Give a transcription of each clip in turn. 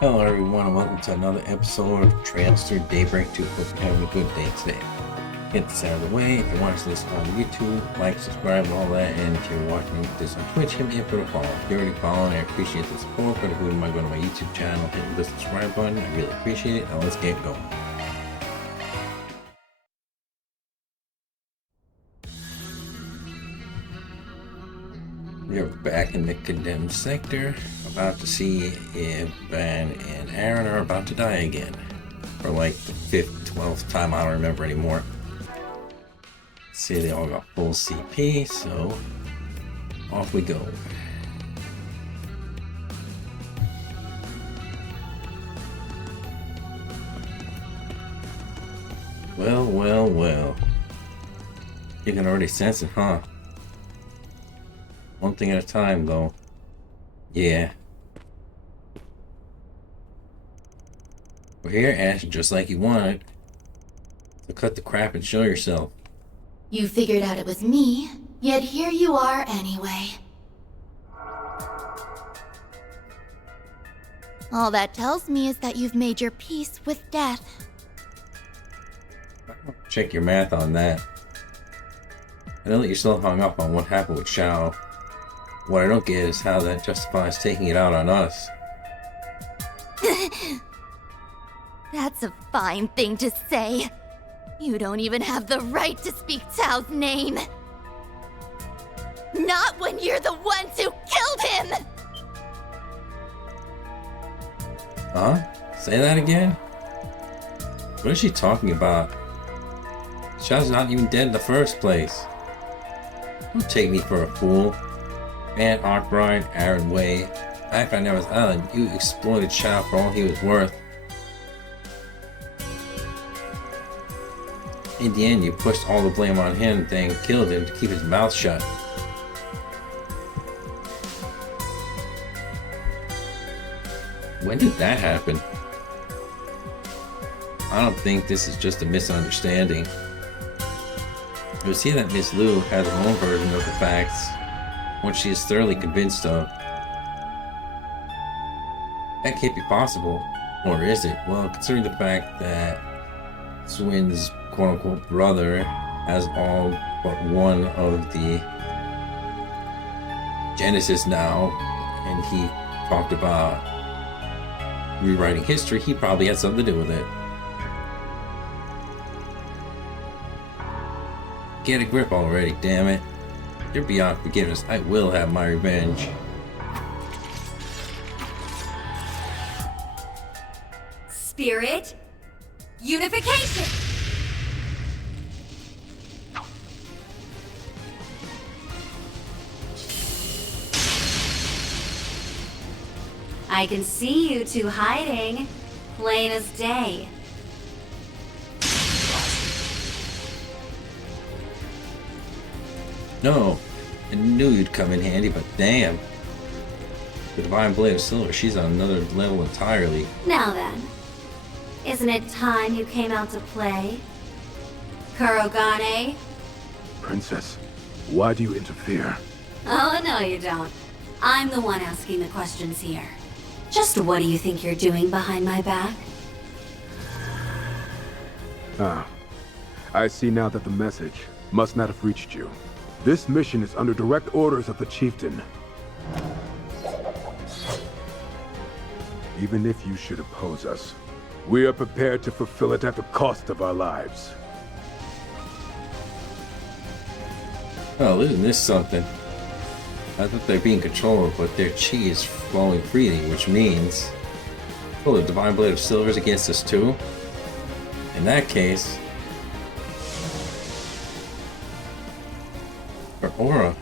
Hello everyone and welcome to another episode of Trails Through Daybreak 2. Hope you're having a good day today. Get this out of the way. If you're watching this on YouTube, like, subscribe, and all that. And if you're watching this on Twitch, hit me up with a follow. If you're already following, I appreciate the support. But if you wouldn't mind going to my YouTube channel, hit the subscribe button. I really appreciate it. Now let's get going. We're back in the condemned sector, about to see if Ben and Aaron are about to die again. For like the 5th, 12th time, I don't remember anymore. See, they all got full CP, so off we go. Well. You can already sense it, huh? One thing at a time, though. Yeah. We're here, Ash, just like you wanted. So cut the crap and show yourself. You figured out it was me, yet here you are anyway. All that tells me is that you've made your peace with death. Check your math on that. I know that you're still hung up on what happened with Shao. What I don't get is how that justifies taking it out on us. That's a fine thing to say. You don't even have the right to speak Tao's name. Not when you're the ones who killed him! Huh? Say that again? What is she talking about? Shao's not even dead in the first place. Don't take me for a fool. Van Arkwright, Aaron Way. Back on Never's Island, you exploited Shao for all he was worth. In the end, you pushed all the blame on him, then killed him to keep his mouth shut. When did that happen? I don't think this is just a misunderstanding. It would seem that Miss Liu has her own version of the facts, what she is thoroughly convinced of. That can't be possible. Or is it? Well, considering the fact that Swin's quote-unquote brother has all but one of the Genesis now, and he talked about rewriting history, he probably had something to do with it. Get a grip already, damn it. You're beyond forgiveness. I will have my revenge. Spirit unification. I can see you two hiding, plain as day. No, I knew you'd come in handy, but damn. The Divine Blade of Silver, she's on another level entirely. Now then, isn't it time you came out to play? Kurogane? Princess, why do you interfere? Oh, no you don't. I'm the one asking the questions here. Just what do you think you're doing behind my back? Ah, I see now that the message must not have reached you. This mission is under direct orders of the chieftain. Even if you should oppose us, we are prepared to fulfill it at the cost of our lives. Oh, isn't this something? I thought they're being controlled, but their chi is flowing freely, which means... Oh, the Divine Blade of Silver is against us too? In that case... Her aura.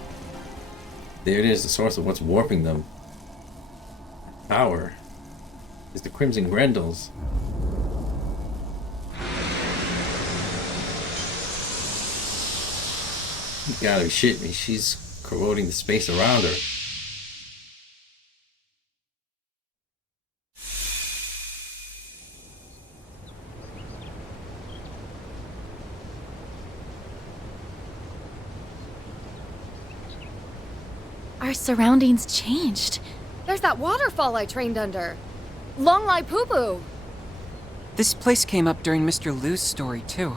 There it is, the source of what's warping them. Power is the Crimson Grendels. You gotta be shitting me, she's corroding the space around her. Our surroundings changed. There's that waterfall I trained under. Long Lai Poo Poo! This place came up during Mr. Liu's story, too.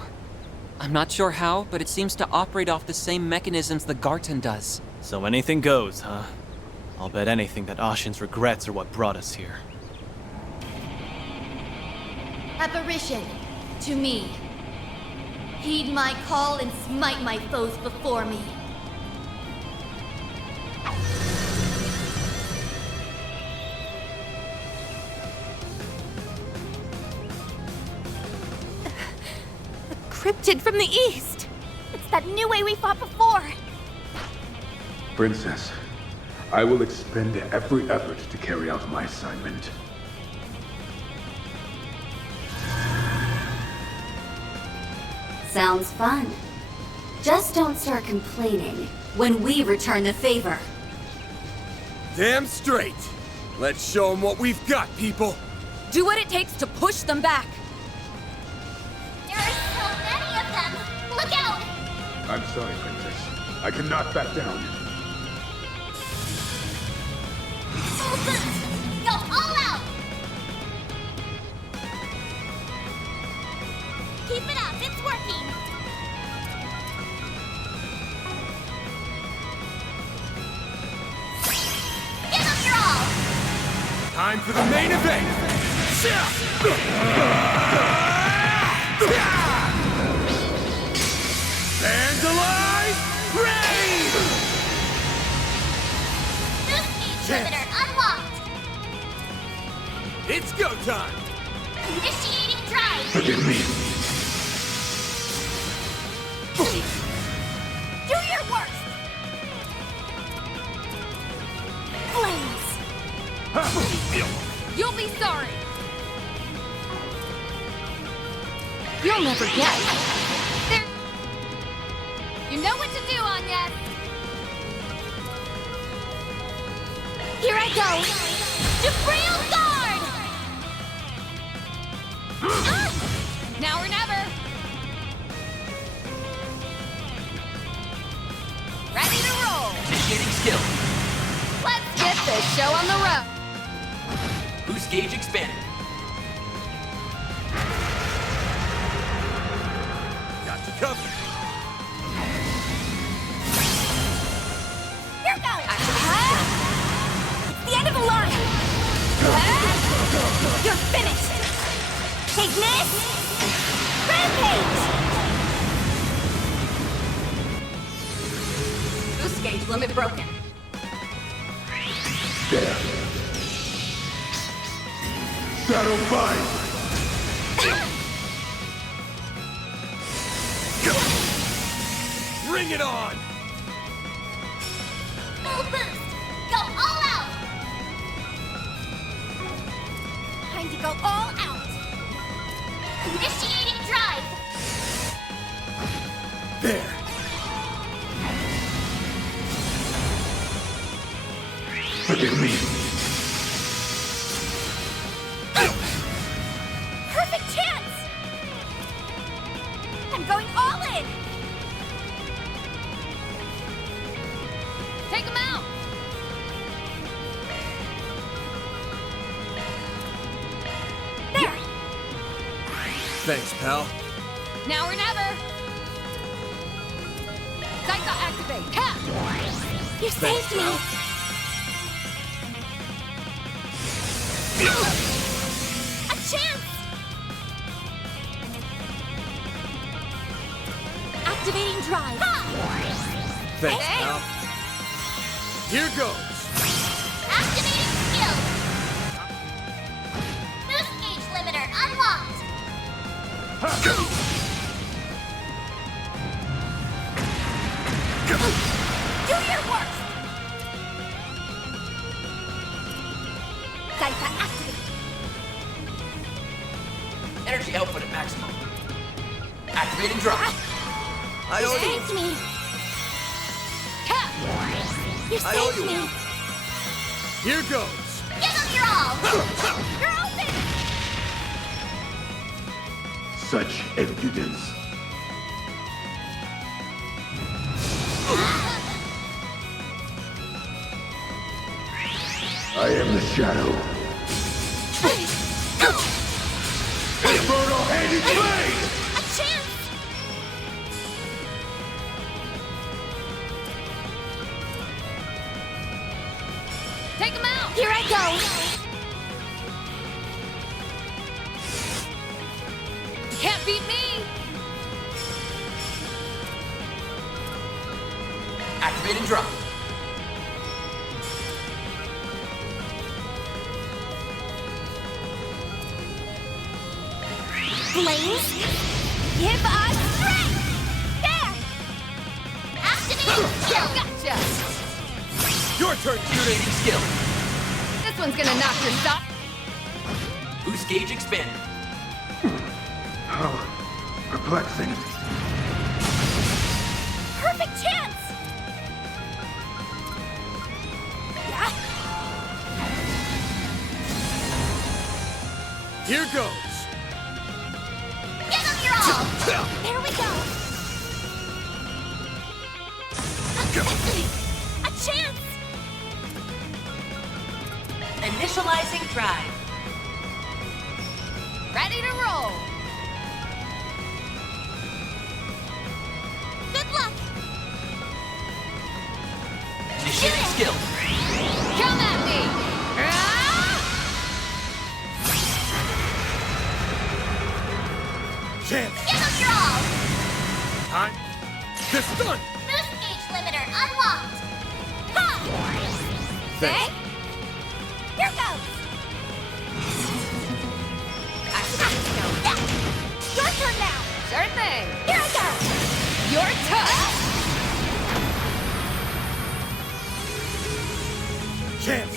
I'm not sure how, but it seems to operate off the same mechanisms the Garten does. So anything goes, huh? I'll bet anything that Ashen's regrets are what brought us here. Apparition, to me. Heed my call and smite my foes before me. Cryptid from the east! It's that new way we fought before! Princess, I will expend every effort to carry out my assignment. Sounds fun. Just don't start complaining when we return the favor. Damn straight. Let's show them what we've got, people. Do what it takes to push them back! There are so many of them! Look out! I'm sorry, Princess. I cannot back down. Full boost! Go all out! Keep it up, it's working! Give them your all! Time for the main event. Vandalize! Raid! Boost gauge limiter unlocked! It's go time. Initiating drive! Forgive me. Do your worst! Flames! You'll be sorry! You'll never guess. There... You know what to do, Anya! Here I go! Jabril Guard! Ah! Now or never! Ready to roll! Initiating skill. Let's get this show on the road! Boost gauge expanded. Got you covered. Here goes! It's the end of the line! You're finished! Take this! Rampage! Boost gauge limit broken. There. Shadow Bind! Bring it on. Full boost! Go all out! Time to go all out! Initiating drive! There. Forgive me. Perfect chance! I'm going all in! Take him out! There! Thanks, pal. Now or never! Psycho activate! Cap! You saved me! A chance! Activating drive! Thanks, pal. Here goes. Activating skill! Boost gauge limiter unlocked! Do your worst! Saifa activate! Energy output at maximum. Activating drive. I You owe you. saved me! Cap! You I owe saved you. me! Here goes. Give them your all! You're open! Such impudence. I am the Shadow. A chance! Take him out! Here I go! You can't beat me! Activate and drop. Flames, give us strength! There! Activate! Gotcha! Your turn, shooting. Skill. This one's gonna knock your sock. Boost gauge expanded. Oh, perplexing. Perfect chance! Yeah. Here goes. Give them your all! There we go! A chance! Initializing drive. Ready to roll! Good luck! Initiating skill. Come at me! Ah! Chance. Give them your all! Time. This done. Boost gauge limiter unlocked! Ha! Thanks. Here goes! Yeah. Your turn now! Sure thing! Here I go! Your turn! Chance.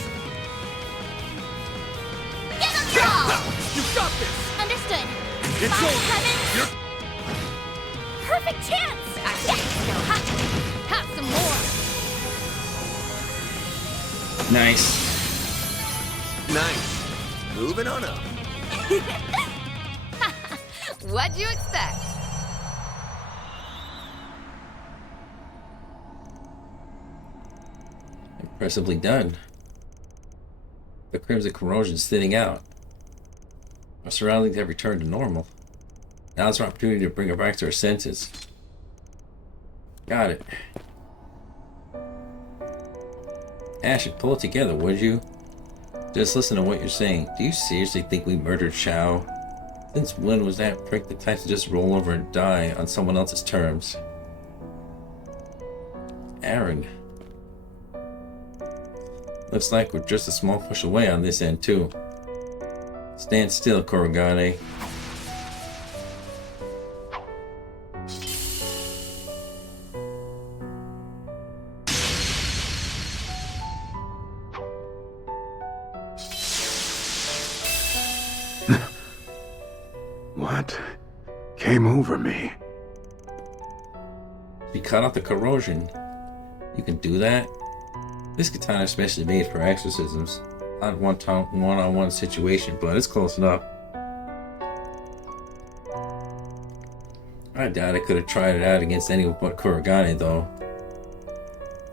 Give them your all! You got this. Understood. It's Fire over. heavens. You're Perfect chance! Yeah. Ha. Have some more! Nice. nice. Moving on up. What'd you expect? Impressively done. The crimson corrosion's thinning out. Our surroundings have returned to normal. Now's our opportunity to bring her back to her senses. Got it. Ash, pull it together, would you? Just listen to what you're saying. Do you seriously think we murdered Shao? Since when was that prick the type to just roll over and die on someone else's terms? Aaron. Looks like we're just a small push away on this end, too. Stand still, Kurogane. What came over me? She cut off the corrosion. You can do that? This katana is especially made for exorcisms. Not one-on-one situation, but it's close enough. I doubt I could have tried it out against anyone but Kurogane, though.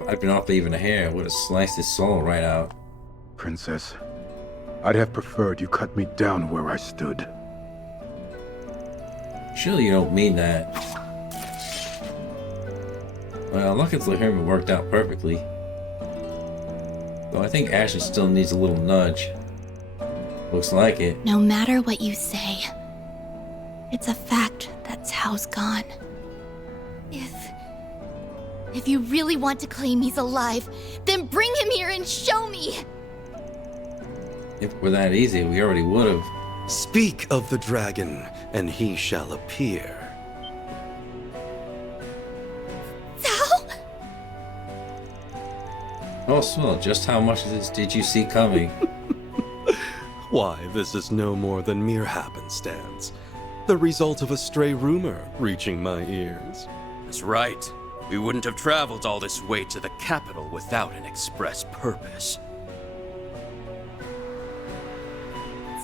If I'd been off even a hair, I would have sliced his soul right out. Princess, I'd have preferred you cut me down where I stood. Surely you don't mean that. Well, luckily him it worked out perfectly. Though I think Ashley still needs a little nudge. Looks like it. No matter what you say, it's a fact that Cao's gone. If you really want to claim he's alive, then bring him here and show me! If it were that easy, we already would have. Speak of the dragon, and he shall appear. Cao? Oh, swell, just how much of this did you see coming? Why, this is no more than mere happenstance. The result of a stray rumor reaching my ears. That's right. We wouldn't have traveled all this way to the capital without an express purpose.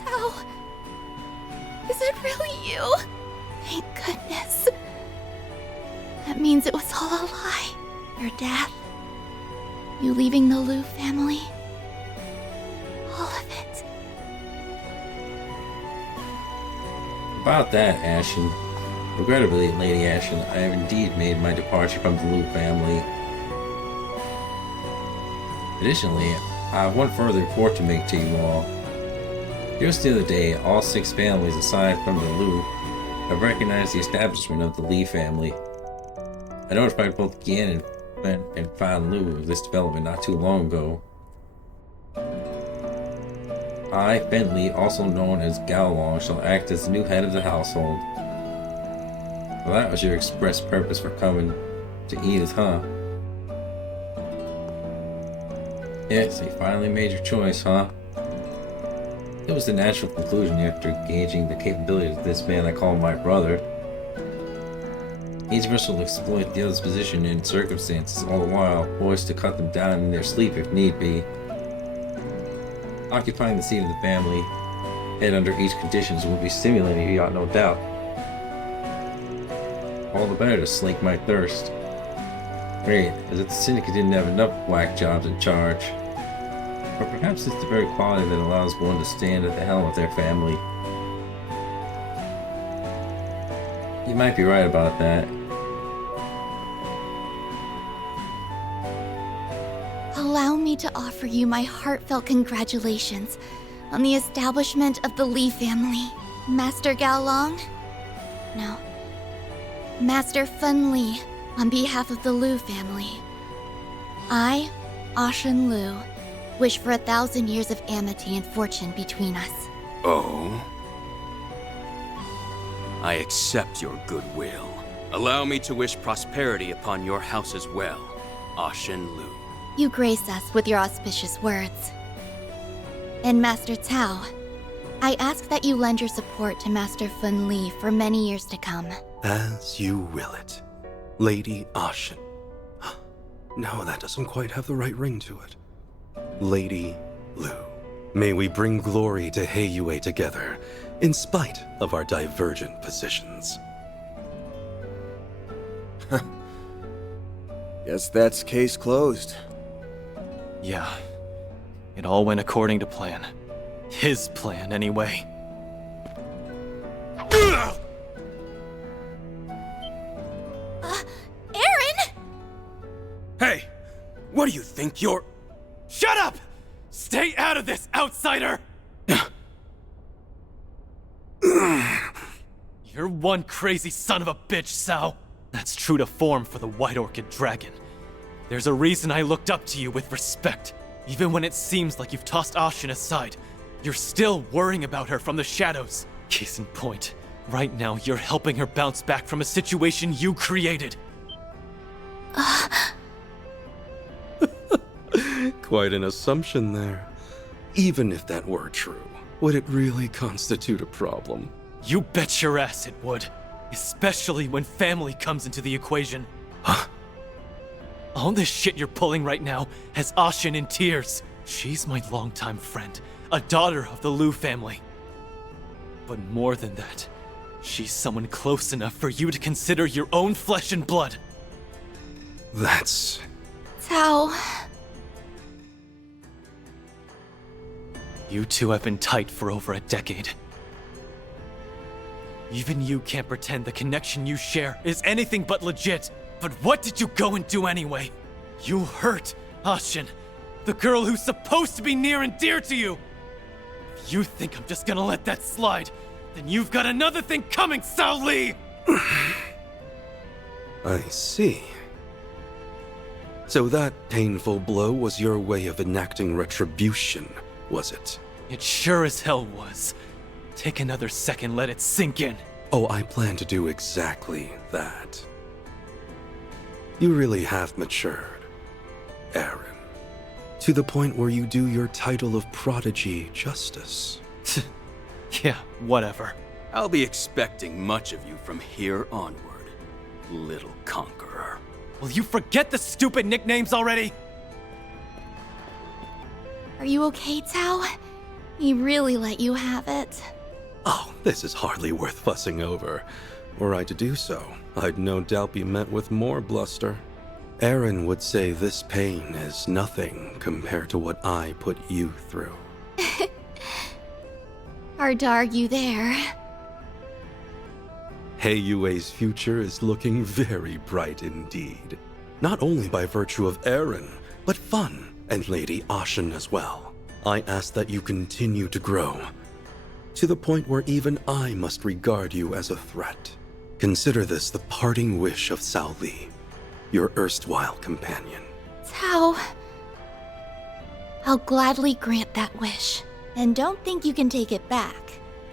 Cao? Is it really you? Thank goodness. That means it was all a lie. Your death. You leaving the Liu family. All of it. About that, Ashen. Regrettably, Lady Ashen, I have indeed made my departure from the Liu family. Additionally, I have one further report to make to you all. Just the other day, all 6 families aside from the Liu have recognized the establishment of the Li family. I notified both Gian and Fan Lu of this development not too long ago. I, Bentley, also known as Gao Long, shall act as the new head of the household. Well, that was your express purpose for coming to Edith, huh? Yes, you finally made your choice, huh? It was the natural conclusion after gauging the capabilities of this man I call my brother. Each of us will exploit the other's position and circumstances, all the while poised to cut them down in their sleep if need be. Occupying the seat of the family, head under each conditions, will be stimulating, you got no doubt. All the better to slake my thirst. Great, as if the syndicate didn't have enough whack jobs in charge. Or perhaps it's the very quality that allows one to stand at the helm of their family. You might be right about that. Allow me to offer you my heartfelt congratulations on the establishment of the Li family. Master Gao Long? No. Master Fen Li, on behalf of the Liu family. I, Ashen Liu, wish for 1,000 years of amity and fortune between us. Oh? I accept your goodwill. Allow me to wish prosperity upon your house as well, Ashen Lu. You grace us with your auspicious words. And Master Tao, I ask that you lend your support to Master Fen Li for many years to come. As you will it, Lady Ashen. No, that doesn't quite have the right ring to it. Lady Lu. May we bring glory to Heiyue together, in spite of our divergent positions. Guess that's case closed. Yeah. It all went according to plan. His plan, anyway. Aaron! Hey! What do you think you're... Shut up! Stay out of this, outsider! You're one crazy son of a bitch, Sao. That's true to form for the White Orchid Dragon. There's a reason I looked up to you with respect. Even when it seems like you've tossed Ashen aside, you're still worrying about her from the shadows. Case in point, right now you're helping her bounce back from a situation you created. Quite an assumption there. Even if that were true, would it really constitute a problem? You bet your ass it would. Especially when family comes into the equation. Huh? All this shit you're pulling right now has Ashen in tears. She's my longtime friend, a daughter of the Liu family. But more than that, she's someone close enough for you to consider your own flesh and blood. That's... Tao... You two have been tight for over a decade. Even you can't pretend the connection you share is anything but legit. But what did you go and do anyway? You hurt Ashen, the girl who's supposed to be near and dear to you. If you think I'm just gonna let that slide, then you've got another thing coming, Sao Li! I see. So that painful blow was your way of enacting retribution, was it? It sure as hell was. Take another second, let it sink in. Oh, I plan to do exactly that. You really have matured, Aaron. To the point where you do your title of prodigy justice. Yeah, whatever. I'll be expecting much of you from here onward, little conqueror. Will you forget the stupid nicknames already? Are you okay, Tao? He really let you have it. Oh, this is hardly worth fussing over. Were I to do so, I'd no doubt be met with more bluster. Aaron would say this pain is nothing compared to what I put you through. Hard to argue there. Heiyue's future is looking very bright indeed. Not only by virtue of Eren, but fun, and Lady Ashen as well. I ask that you continue to grow, to the point where even I must regard you as a threat. Consider this the parting wish of Cao Li, your erstwhile companion. Tao, I'll gladly grant that wish. And don't think you can take it back.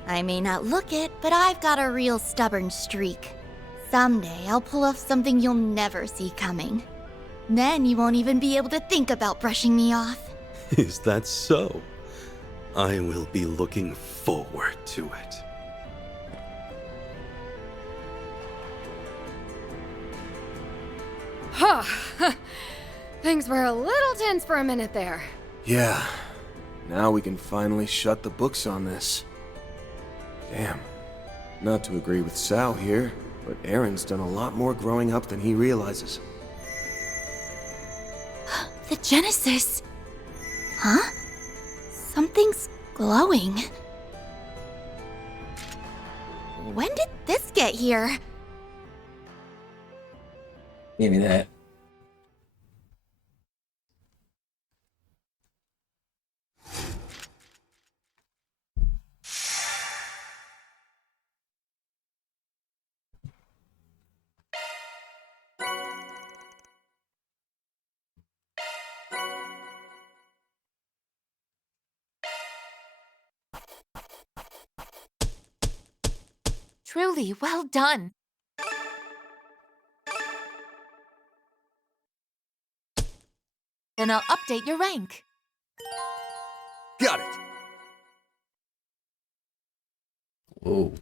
I may not look it, but I've got a real stubborn streak. Someday I'll pull off something you'll never see coming. Then you won't even be able to think about brushing me off. Is that so? I will be looking forward to it. Huh. Things were a little tense for a minute there. Yeah. Now we can finally shut the books on this. Damn. Not to agree with Sal here, but Eren's done a lot more growing up than he realizes. The Genesis. Huh? Something's glowing. When did this get here? Give me that. Truly, well done. Then I'll update your rank. Got it. Whoa.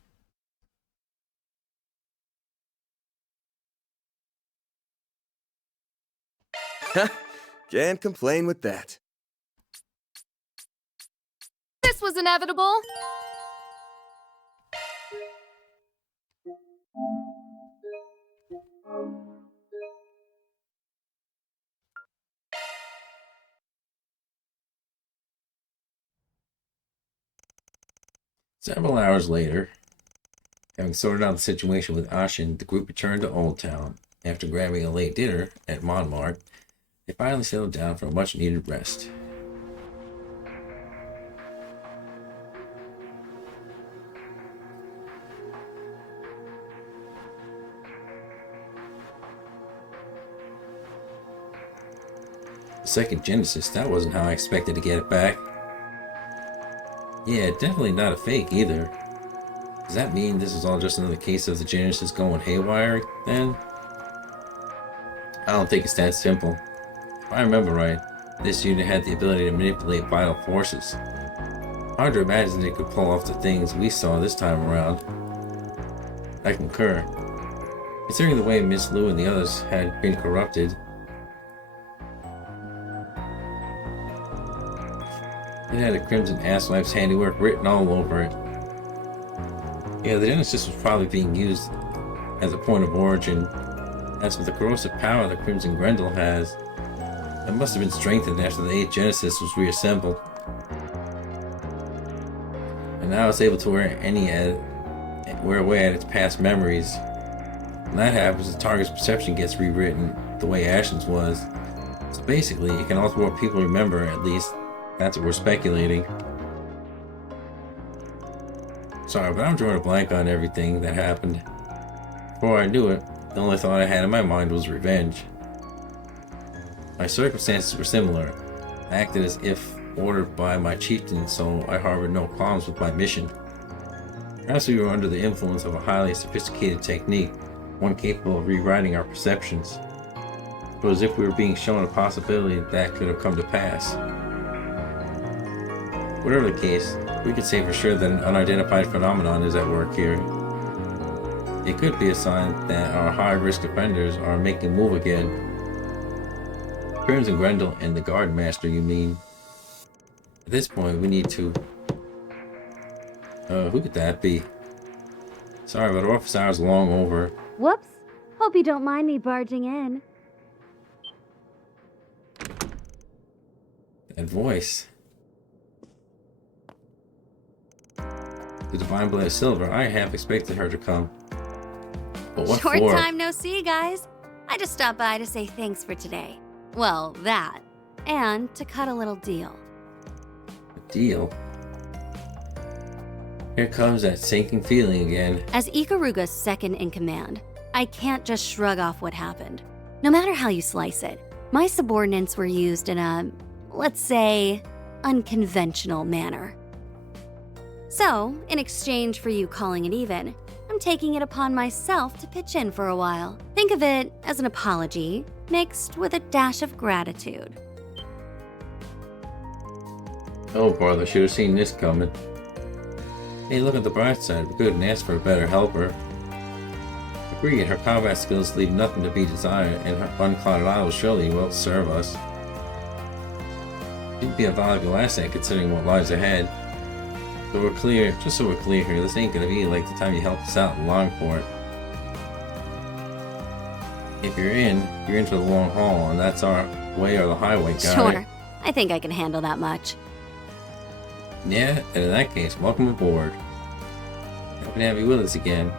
Can't complain with that. This was inevitable. Several hours later, having sorted out the situation with Ashen, the group returned to Old Town. After grabbing a late dinner at Montmartre, they finally settled down for a much-needed rest. The second Genesis, that wasn't how I expected to get it back. Yeah, definitely not a fake either. Does that mean this is all just another case of the Genesis going haywire, then? I don't think it's that simple. If I remember right, this unit had the ability to manipulate vital forces. Hard to imagine it could pull off the things we saw this time around. I concur. Considering the way Miss Lu and the others had been corrupted, it had a Crimson Asswife's handiwork written all over it. Yeah, the Genesis was probably being used as a point of origin. As for the corrosive power that Crimson Grendel has, it must have been strengthened after the 8th Genesis was reassembled. And now it's able to wear away at its past memories. When that happens, the target's perception gets rewritten the way Ashen's was. So basically, it can alter what people remember, at least. That's what we're speculating. Sorry, but I'm drawing a blank on everything that happened. Before I knew it, the only thought I had in my mind was revenge. My circumstances were similar. I acted as if ordered by my chieftain, so I harbored no qualms with my mission. Perhaps we were under the influence of a highly sophisticated technique, one capable of rewriting our perceptions. It was as if we were being shown a possibility that could have come to pass. Whatever the case, we could say for sure that an unidentified phenomenon is at work here. It could be a sign that our high-risk offenders are making a move again. Crimson Grendel and the Guard Master, you mean? At this point, we need to... who could that be? Sorry, but office hour's long over. Whoops. Hope you don't mind me barging in. That voice. The Divine Blade of Silver, I half expected her to come. But what Short for? time no see, guys. I just stopped by to say thanks for today. Well, that. And to cut a little deal. A deal? Here comes that sinking feeling again. As Ikaruga's second in command, I can't just shrug off what happened. No matter how you slice it, my subordinates were used in a, let's say, unconventional manner. So, in exchange for you calling it even, I'm taking it upon myself to pitch in for a while. Think of it as an apology, mixed with a dash of gratitude. Oh, brother, should have seen this coming. Hey, look at the bright side. We couldn't ask for a better helper. Agreed, her combat skills leave nothing to be desired, and her unclouded eye will surely well serve us. She'd be a valuable asset considering what lies ahead. So we're clear, just so we're clear here, this ain't gonna be like the time you helped us out in Longport. If you're in for the long haul, and that's our way or the highway, guy. Sure, I think I can handle that much. Yeah, and in that case, welcome aboard. Happy to have you with us again.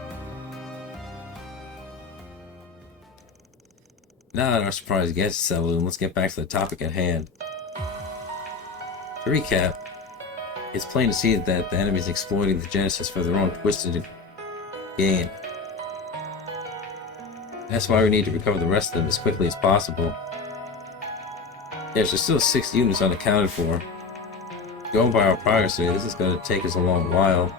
Now that our surprise guest is settled in, let's get back to the topic at hand. To recap, it's plain to see that the enemy is exploiting the Genesis for their own twisted gain. That's why we need to recover the rest of them as quickly as possible. Yes, there's still 6 units unaccounted for. Going by our progress today, this is going to take us a long while.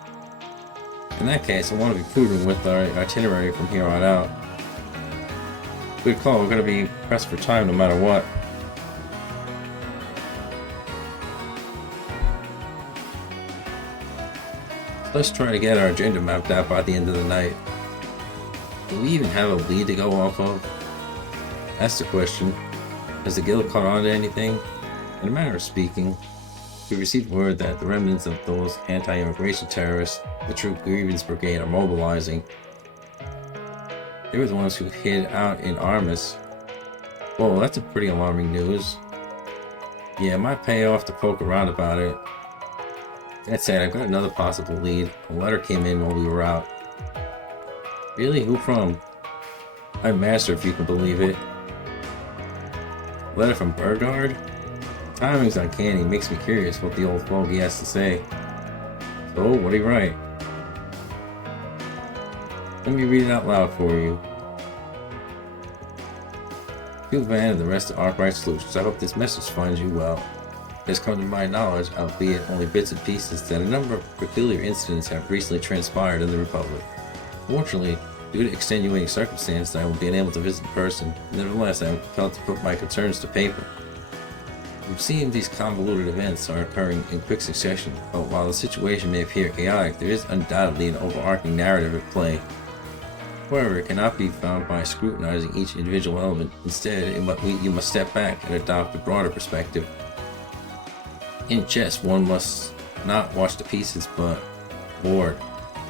In that case, I want to be prudent with our itinerary from here on out. Good call, we're going to be pressed for time no matter what. Let's try to get our agenda mapped out by the end of the night. Do we even have a lead to go off of? That's the question. Has the guild caught on to anything? In a manner of speaking, we received word that the remnants of those anti-immigration terrorists, the True Grievance Brigade, are mobilizing. They were the ones who hid out in Armus. Whoa, that's a pretty alarming news. Yeah, it might pay off to poke around about it. That said, I've got another possible lead. A letter came in while we were out. Really? Who from? I'm Master, if you can believe it. Letter from Burgard? Timing's uncanny, makes me curious what the old fogey has to say. So, what do you write? Let me read it out loud for you. Field Van and the rest of Arkwright Solutions, I hope this message finds you well. It has come to my knowledge, albeit only bits and pieces, that a number of peculiar incidents have recently transpired in the Republic. Fortunately, due to extenuating circumstances, I will be unable to visit in person. Nevertheless, I am compelled to put my concerns to paper. We've seen these convoluted events are occurring in quick succession, but while the situation may appear chaotic, there is undoubtedly an overarching narrative at play. However, it cannot be found by scrutinizing each individual element. Instead, you must step back and adopt a broader perspective. In chess, one must not watch the pieces, but board.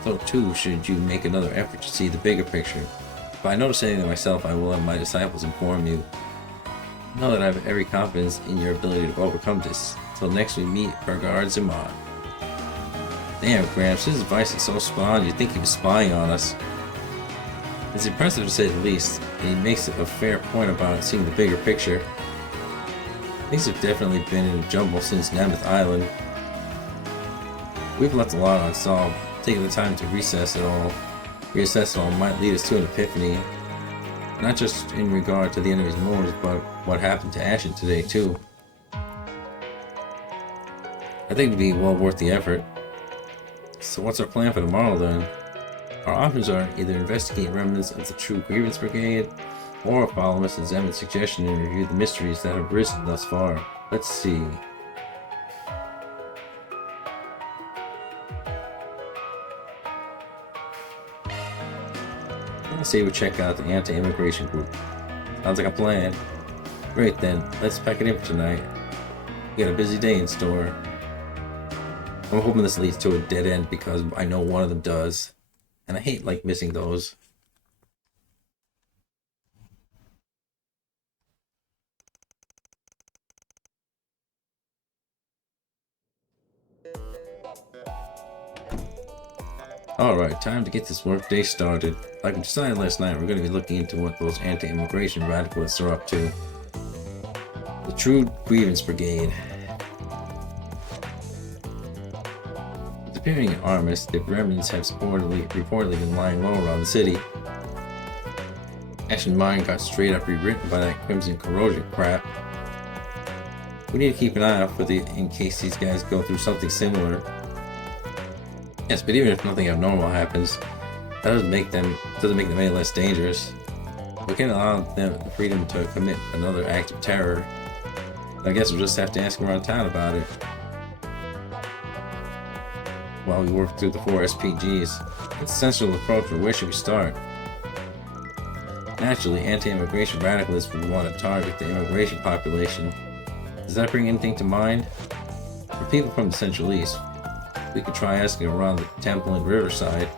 So too should you make another effort to see the bigger picture. If I notice anything myself, I will have my disciples inform you. Know that I have every confidence in your ability to overcome this. Till next we meet, Burgard Zaman. Damn, Gramps, his advice is so spot on, you'd think he was spying on us. It's impressive to say the least, and he makes a fair point about seeing the bigger picture. Things have definitely been in a jumble since Nameth Island. We've left a lot unsolved. Taking the time to reassess it all might lead us to an epiphany. Not just in regard to the enemy's moves, but what happened to Ashen today too. I think it'd be well worth the effort. So what's our plan for tomorrow then? Our options are either investigate remnants of the True Grievance Brigade, or follow Mr. Zeman's suggestion and review the mysteries that have risen thus far. Let's see. Let's say we check out the anti-immigration group. Sounds like a plan. Great then, let's pack it in for tonight. We got a busy day in store. I'm hoping this leads to a dead end because I know one of them does. And I hate missing those. Alright, time to get this workday started. Like we decided last night, we're going to be looking into what those anti-immigration radicalists are up to. The True Grievance Brigade. Disappearing in Armis, the remnants have reportedly been lying low around the city. Ashen Mind got straight up rewritten by that Crimson Corrosion crap. We need to keep an eye out for in case these guys go through something similar. Yes, but even if nothing abnormal happens, that doesn't make them any less dangerous. We can't allow them the freedom to commit another act of terror. I guess we'll just have to ask around town about it. While we work through the 4 SPGs, it's essential to approach, or where should we start? Naturally, anti-immigration radicalists would want to target the immigration population. Does that bring anything to mind? For people from the Central East, we could try asking around the temple and Riverside.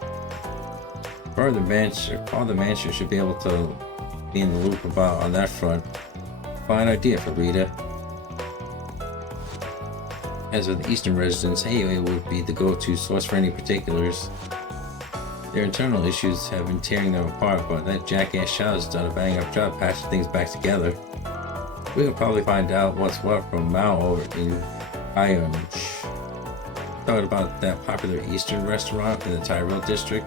Father Mancher should be able to be in the loop about on that front. Fine idea for Rita. As for the Eastern residents, Heihei would be the go-to source for any particulars. Their internal issues have been tearing them apart, but that jackass Shao has done a bang-up job patching things back together. We could probably find out what's what from Mao over in Ayunch. Thought about that popular Eastern restaurant in the Tyrell district.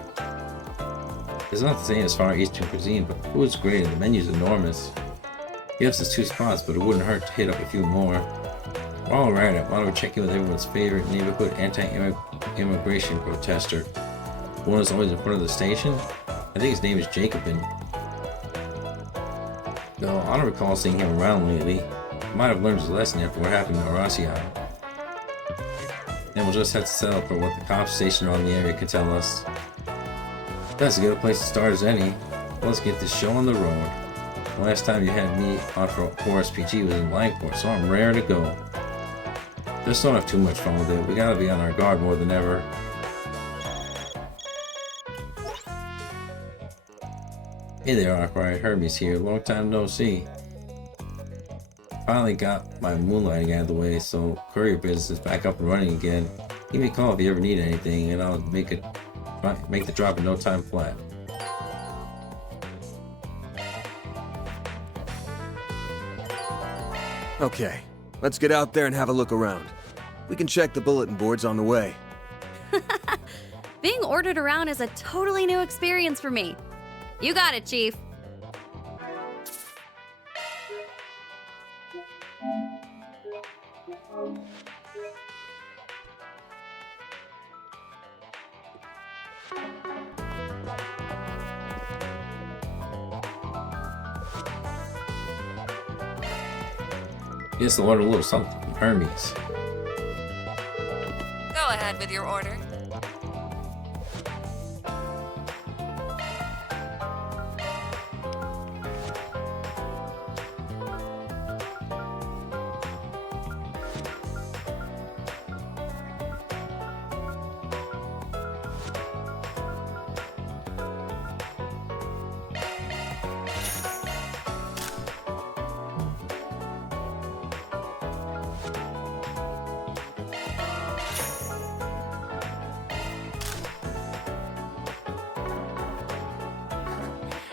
It's not the same as far Eastern cuisine, but the food's great and the menu's enormous. Gives us 2 spots, but it wouldn't hurt to hit up a few more. While we're at it, why don't we check in with everyone's favorite neighborhood anti-immigration protester? The one who's always in front of the station? I think his name is Jacobin. Though I don't recall seeing him around lately. He might have learned his lesson after what happened in Horacia. Then we'll just have to settle for what the cop station around the area could tell us. That's as good a place to start as any. Let's get this show on the road. The last time you had me on for 4SPG was in Langport, so I'm rare to go. Just don't have too much fun with it. We gotta be on our guard more than ever. Hey there, Arkwright. Herbie's here. Long time no see. Finally got my moonlighting out of the way, so courier business is back up and running again. Give me a call if you ever need anything, and I'll make the drop in no time flat. Okay, let's get out there and have a look around. We can check the bulletin boards on the way. Being ordered around is a totally new experience for me. You got it, Chief. Guess I'll order a little something from Hermes. Go ahead with your order.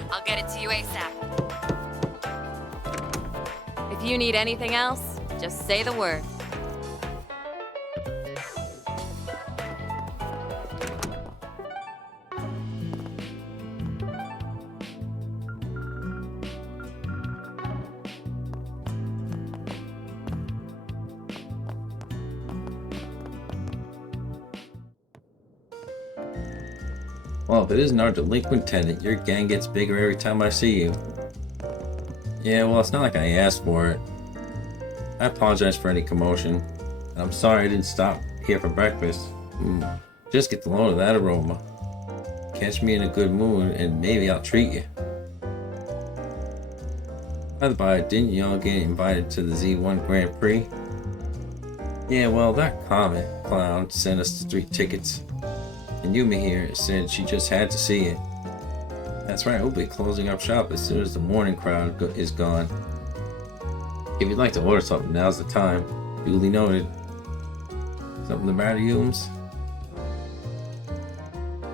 I'll get it to you ASAP. If you need anything else, just say the word. Well, if it isn't our delinquent tenant, your gang gets bigger every time I see you. Yeah, well, it's not like I asked for it. I apologize for any commotion, and I'm sorry I didn't stop here for breakfast. Just get the load of that aroma. Catch me in a good mood, and maybe I'll treat you. By the by, didn't y'all get invited to the Z1 Grand Prix? Yeah, well, that comic clown sent us the 3 tickets. And Yumi here said she just had to see it. That's right, we'll be closing up shop as soon as the morning crowd is gone. If you'd like to order something, now's the time. Duly noted. Something the matter, Yums?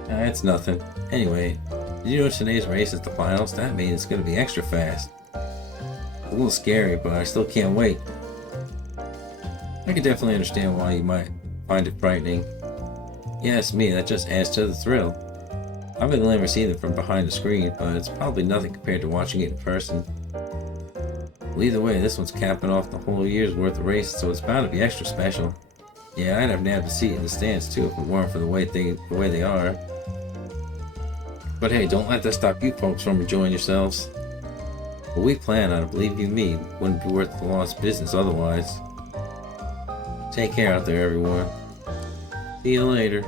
It's nothing. Anyway, did you know today's race is the finals? That means it's gonna be extra fast. A little scary, but I still can't wait. I can definitely understand why you might find it frightening. Yes, me, that just adds to the thrill. I've been only seen it from behind the screen, but it's probably nothing compared to watching it in person. Well, either way, this one's capping off the whole year's worth of races, so it's bound to be extra special. Yeah, I'd have nabbed a seat in the stands too if it weren't for the way they are. But hey, don't let that stop you folks from enjoying yourselves. What we plan on, believe you me, wouldn't be worth the lost business otherwise. Take care out there, everyone. See you later.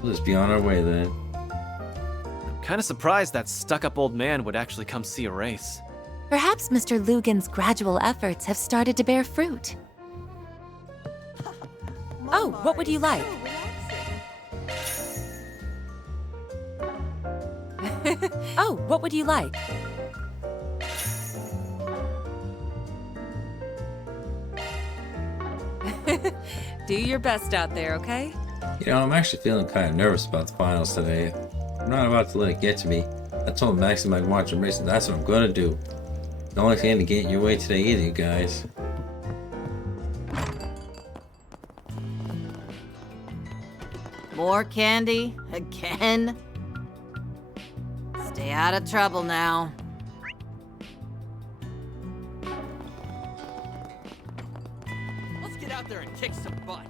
We'll just be on our way then. I'm kinda surprised that stuck-up old man would actually come see a race. Perhaps Mr. Lugan's gradual efforts have started to bear fruit. Oh, what would you like? Oh, what would you like? Do your best out there, okay? You know, I'm actually feeling kind of nervous about the finals today. I'm not about to let it get to me. I told Maxim I'd watch him race, and that's what I'm gonna do. Don't let Candy get in your way today either, you guys. More candy? Again? Stay out of trouble now. Let's get out there and kick some butt.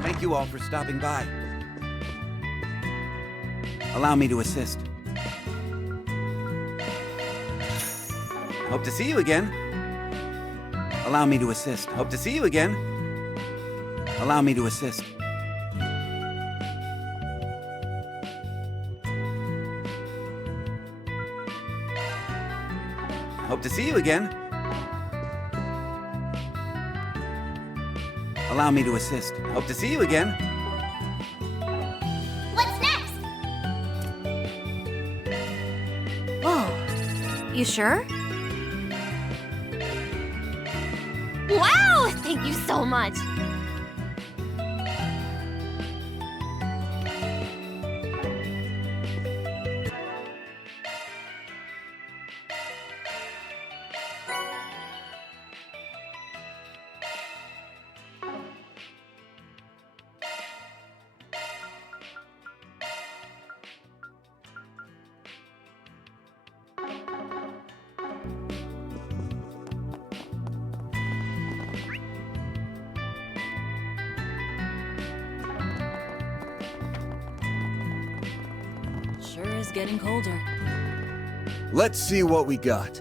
Thank you all for stopping by. Allow me to assist. Hope to see you again. Allow me to assist. Hope to see you again. Allow me to assist. Hope to see you again. Allow me to assist. Hope to see you again. What's next? Whoa. You sure? Wow! Thank you so much! Sure is getting colder. Let's see what we got.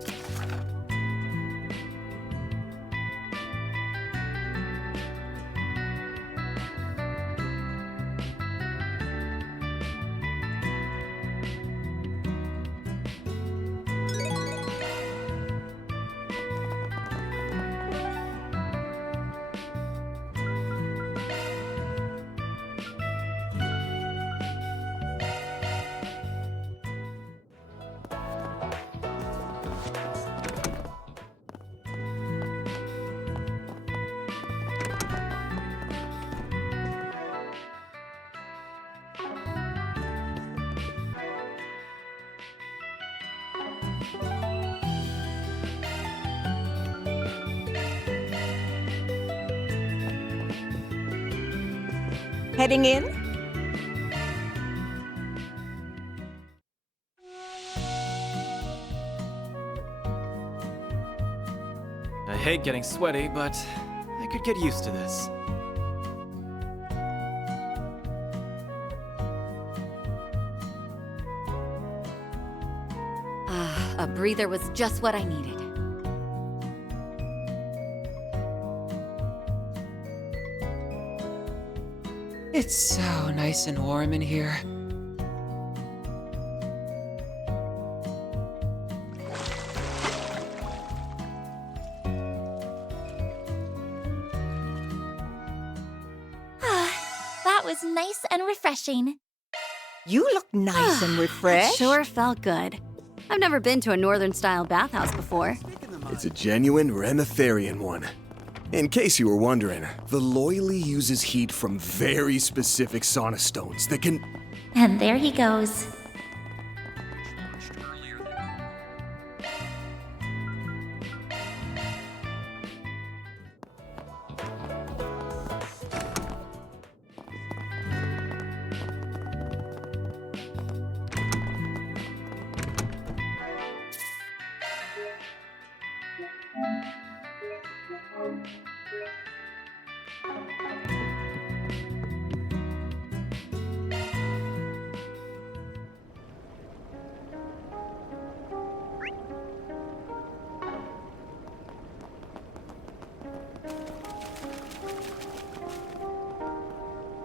Heading in? I hate getting sweaty, but I could get used to this. Ah, a breather was just what I needed. It's so nice and warm in here. was nice and refreshing. You look nice and That refreshed. sure felt good. I've never been to a northern-style bathhouse before. It's a genuine Remetherian one. In case you were wondering, the Loyally uses heat from very specific sauna stones that can... And there he goes.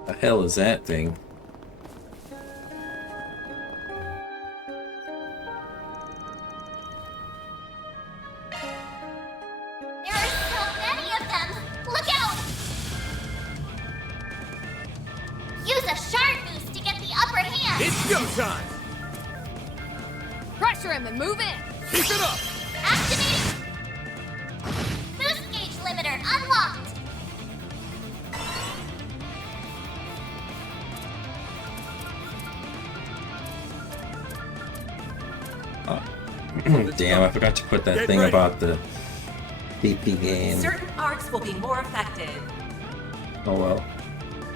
The hell is that thing? There are so many of them! Look out! Use a shard boost to get the upper hand! It's go time! Pressure him and move in. Keep it up! Activating! Boost gauge limiter unlocked! Damn, I forgot to put that Get thing ready. about the BP game. Certain arts will be more effective. Oh well.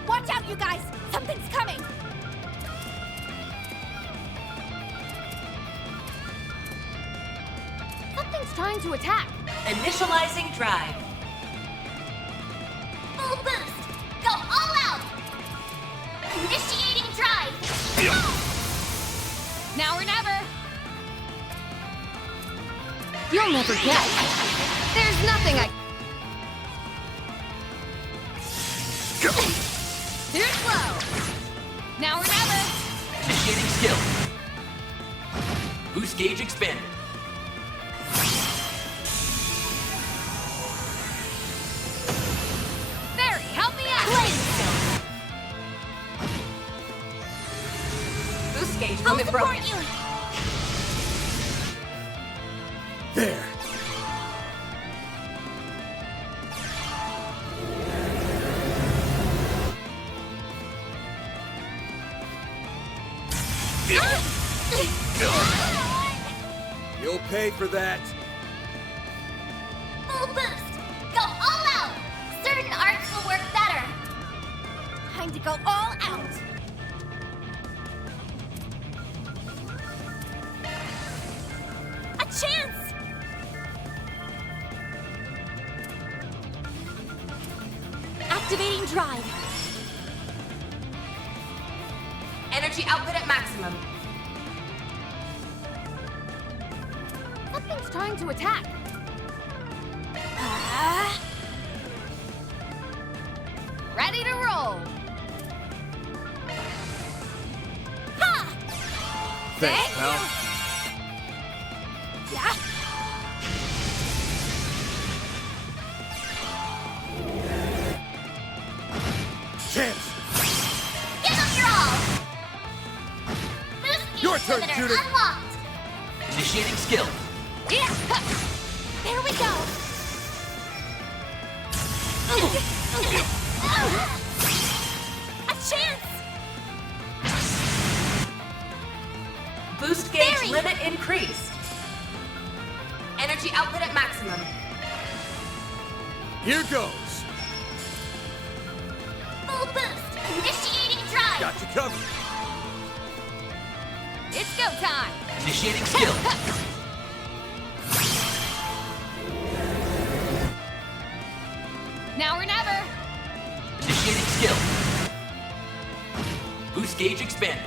Watch out, you guys! Something's coming! Something's trying to attack. Initializing drive. Full boost! Go all out! Initiating drive! Now or never. You'll never guess. There's nothing I... Too slow. Now or never. Initiating skill. Boost gauge expanded. Barry, help me out. Boost gauge I'll limit support broken. you! There. You'll pay for that. Full boost! Go all out! Certain arts will work better! Time to go all out! A chance! Activating drive! Energy output at maximum. Something's trying to attack. Ready to roll. Thanks, pal. Yeah. Chance! Give them your all! Boost gauge Your turn, limiter Judith. unlocked! Initiating skill. Yeah. There we go! A chance! Boost gauge Barry. limit increased. Energy output at maximum. Here goes. Full boost! Initiating drive! Got you covered. It's go time. Initiating skill. Now or never. Initiating skill. Boost gauge expanded.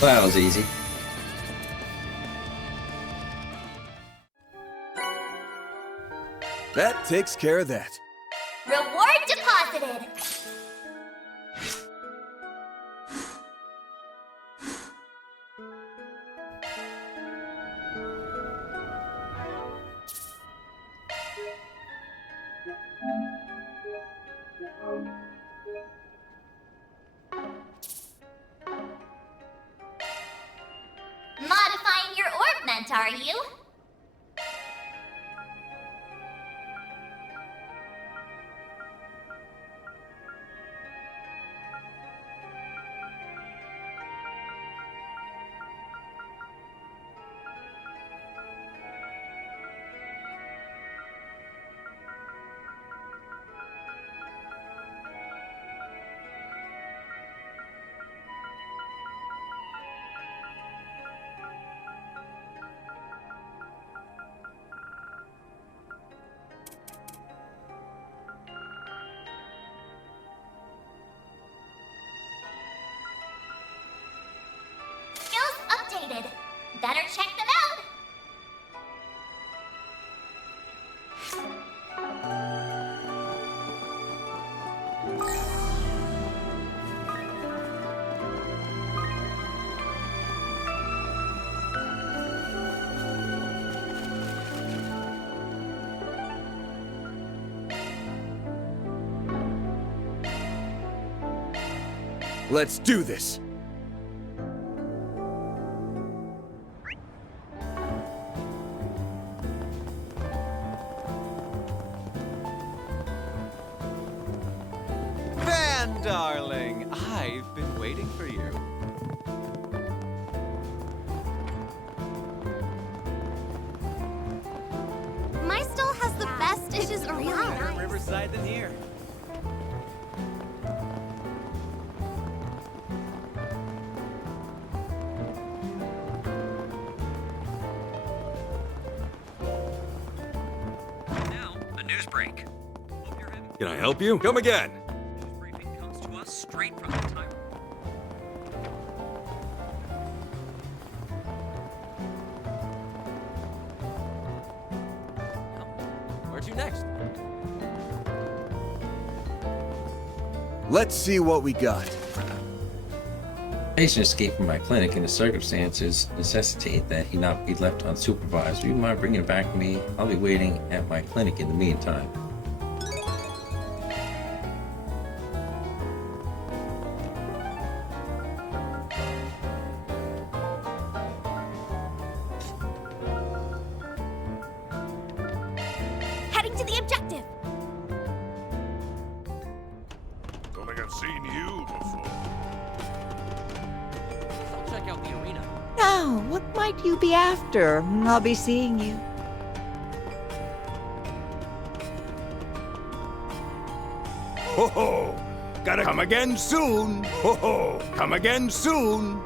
Well, that was easy. That takes care of that. Reward deposited! Modifying your orbment, are you? Skills updated. Better check them out. Let's do this! Van, darling, I've been waiting for you. My stall has the best dishes around. Better Riverside than here. Now, a news break. Can I help you? Come again! News briefing comes to us straight from the time. Where to next? Let's see what we got. Patient escaped from my clinic and the circumstances necessitate that he not be left unsupervised. Will you mind bringing it back to me? I'll be waiting at my clinic in the meantime. Heading to the objective. Don't think I've seen you before. I'll check out the arena. Now, what might you be after? I'll be seeing you. Ho ho! Gotta come again soon! Ho ho! Come again soon!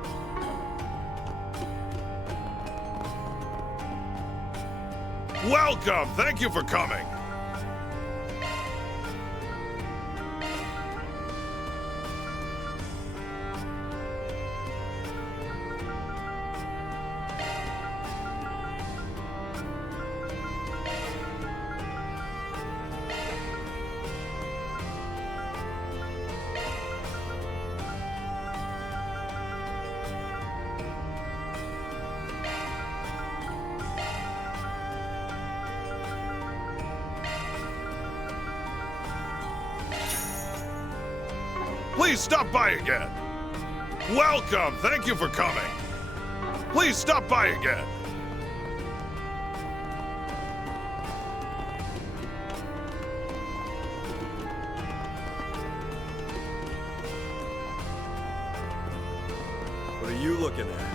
Welcome! Thank you for coming! Please stop by again. Welcome. Thank you for coming. Please stop by again. What are you looking at?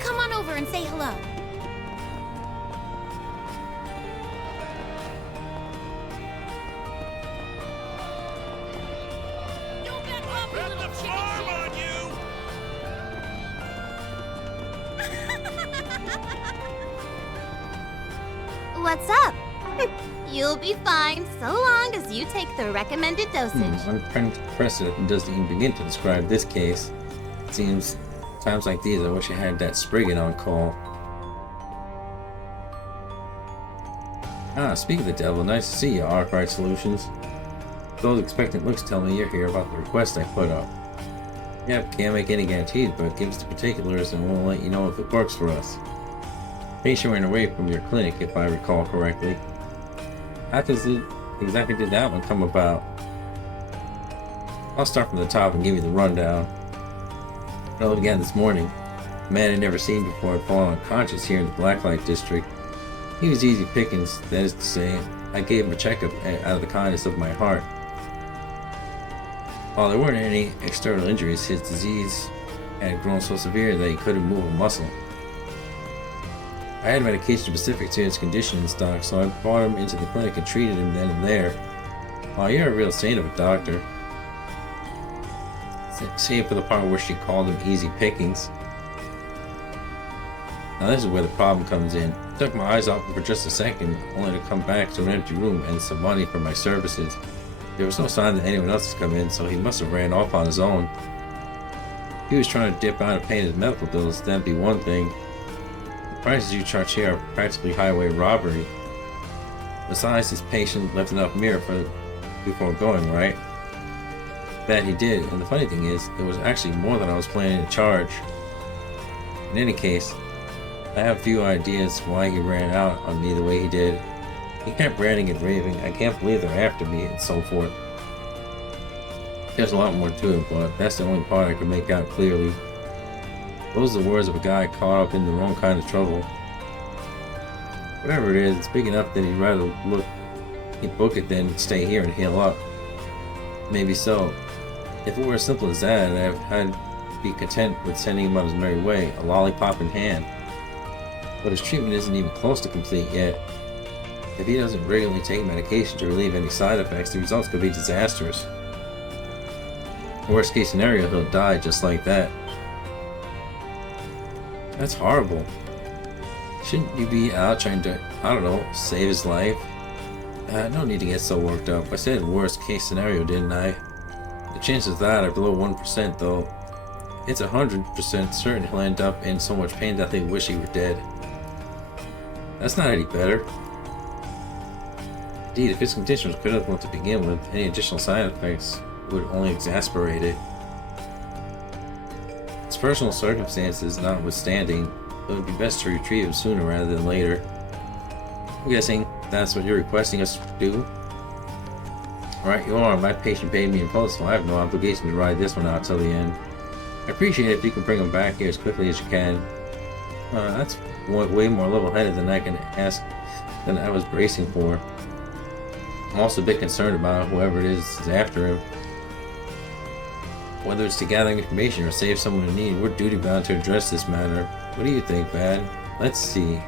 Come on over and say hello. Bet the farm on you! What's up? You'll be fine so long as you take the recommended dosage. Unprecedented doesn't even begin to describe this case. It seems times like these I wish I had that Spriggan on call. Ah, speak of the devil, nice to see you, Arkwright Solutions. Those expectant looks tell me you're here about the request I put up. Yep, can't make any guarantees, but give us the particulars and we'll let you know if it works for us. Patient ran away from your clinic, if I recall correctly. How exactly did that one come about? I'll start from the top and give you the rundown. It all began this morning. A man I'd never seen before had fallen unconscious here in the Blacklight District. He was easy pickings, that is to say. I gave him a checkup out of the kindness of my heart. While there weren't any external injuries, his disease had grown so severe that he couldn't move a muscle. I had medication specific to his condition in stock, so I brought him into the clinic and treated him then and there. Oh, you're a real saint of a doctor. Save for the part where she called him easy pickings. Now this is where the problem comes in. I took my eyes off him for just a second, only to come back to an empty room and some money for my services. There was no sign that anyone else had come in, so he must have ran off on his own. If he was trying to dip out and pay his medical bills, that'd be one thing. The prices you charge here are practically highway robbery. Besides, this patient left enough mirror before going, right? That he did, and the funny thing is, it was actually more than I was planning to charge. In any case, I have a few ideas why he ran out on me the way he did. He kept ranting and raving, I can't believe they're after me, and so forth. There's a lot more to it, but that's the only part I can make out clearly. Those are the words of a guy caught up in the wrong kind of trouble. Whatever it is, it's big enough that he'd book it than stay here and heal up. Maybe so. If it were as simple as that, I'd be content with sending him on his merry way, a lollipop in hand. But his treatment isn't even close to complete yet. If he doesn't regularly take medication to relieve any side effects, the results could be disastrous. Worst case scenario, he'll die just like that. That's horrible. Shouldn't you be out trying to, I don't know, save his life? No need to get so worked up. I said worst case scenario, didn't I? The chances of that are below 1% though. It's 100% certain he'll end up in so much pain that they wish he were dead. That's not any better. Indeed, if his condition was critical to begin with, any additional side effects would only exacerbate it. His personal circumstances notwithstanding, it would be best to retrieve him sooner rather than later. I'm guessing that's what you're requesting us to do? Alright, you are. My patient paid me in full, so I have no obligation to ride this one out till the end. I appreciate it if you can bring him back here as quickly as you can. That's way more level-headed than I was bracing for. I'm also a bit concerned about whoever it is after him. Whether it's to gather information or save someone in need, we're duty-bound to address this matter. What do you think, Bad? Let's see.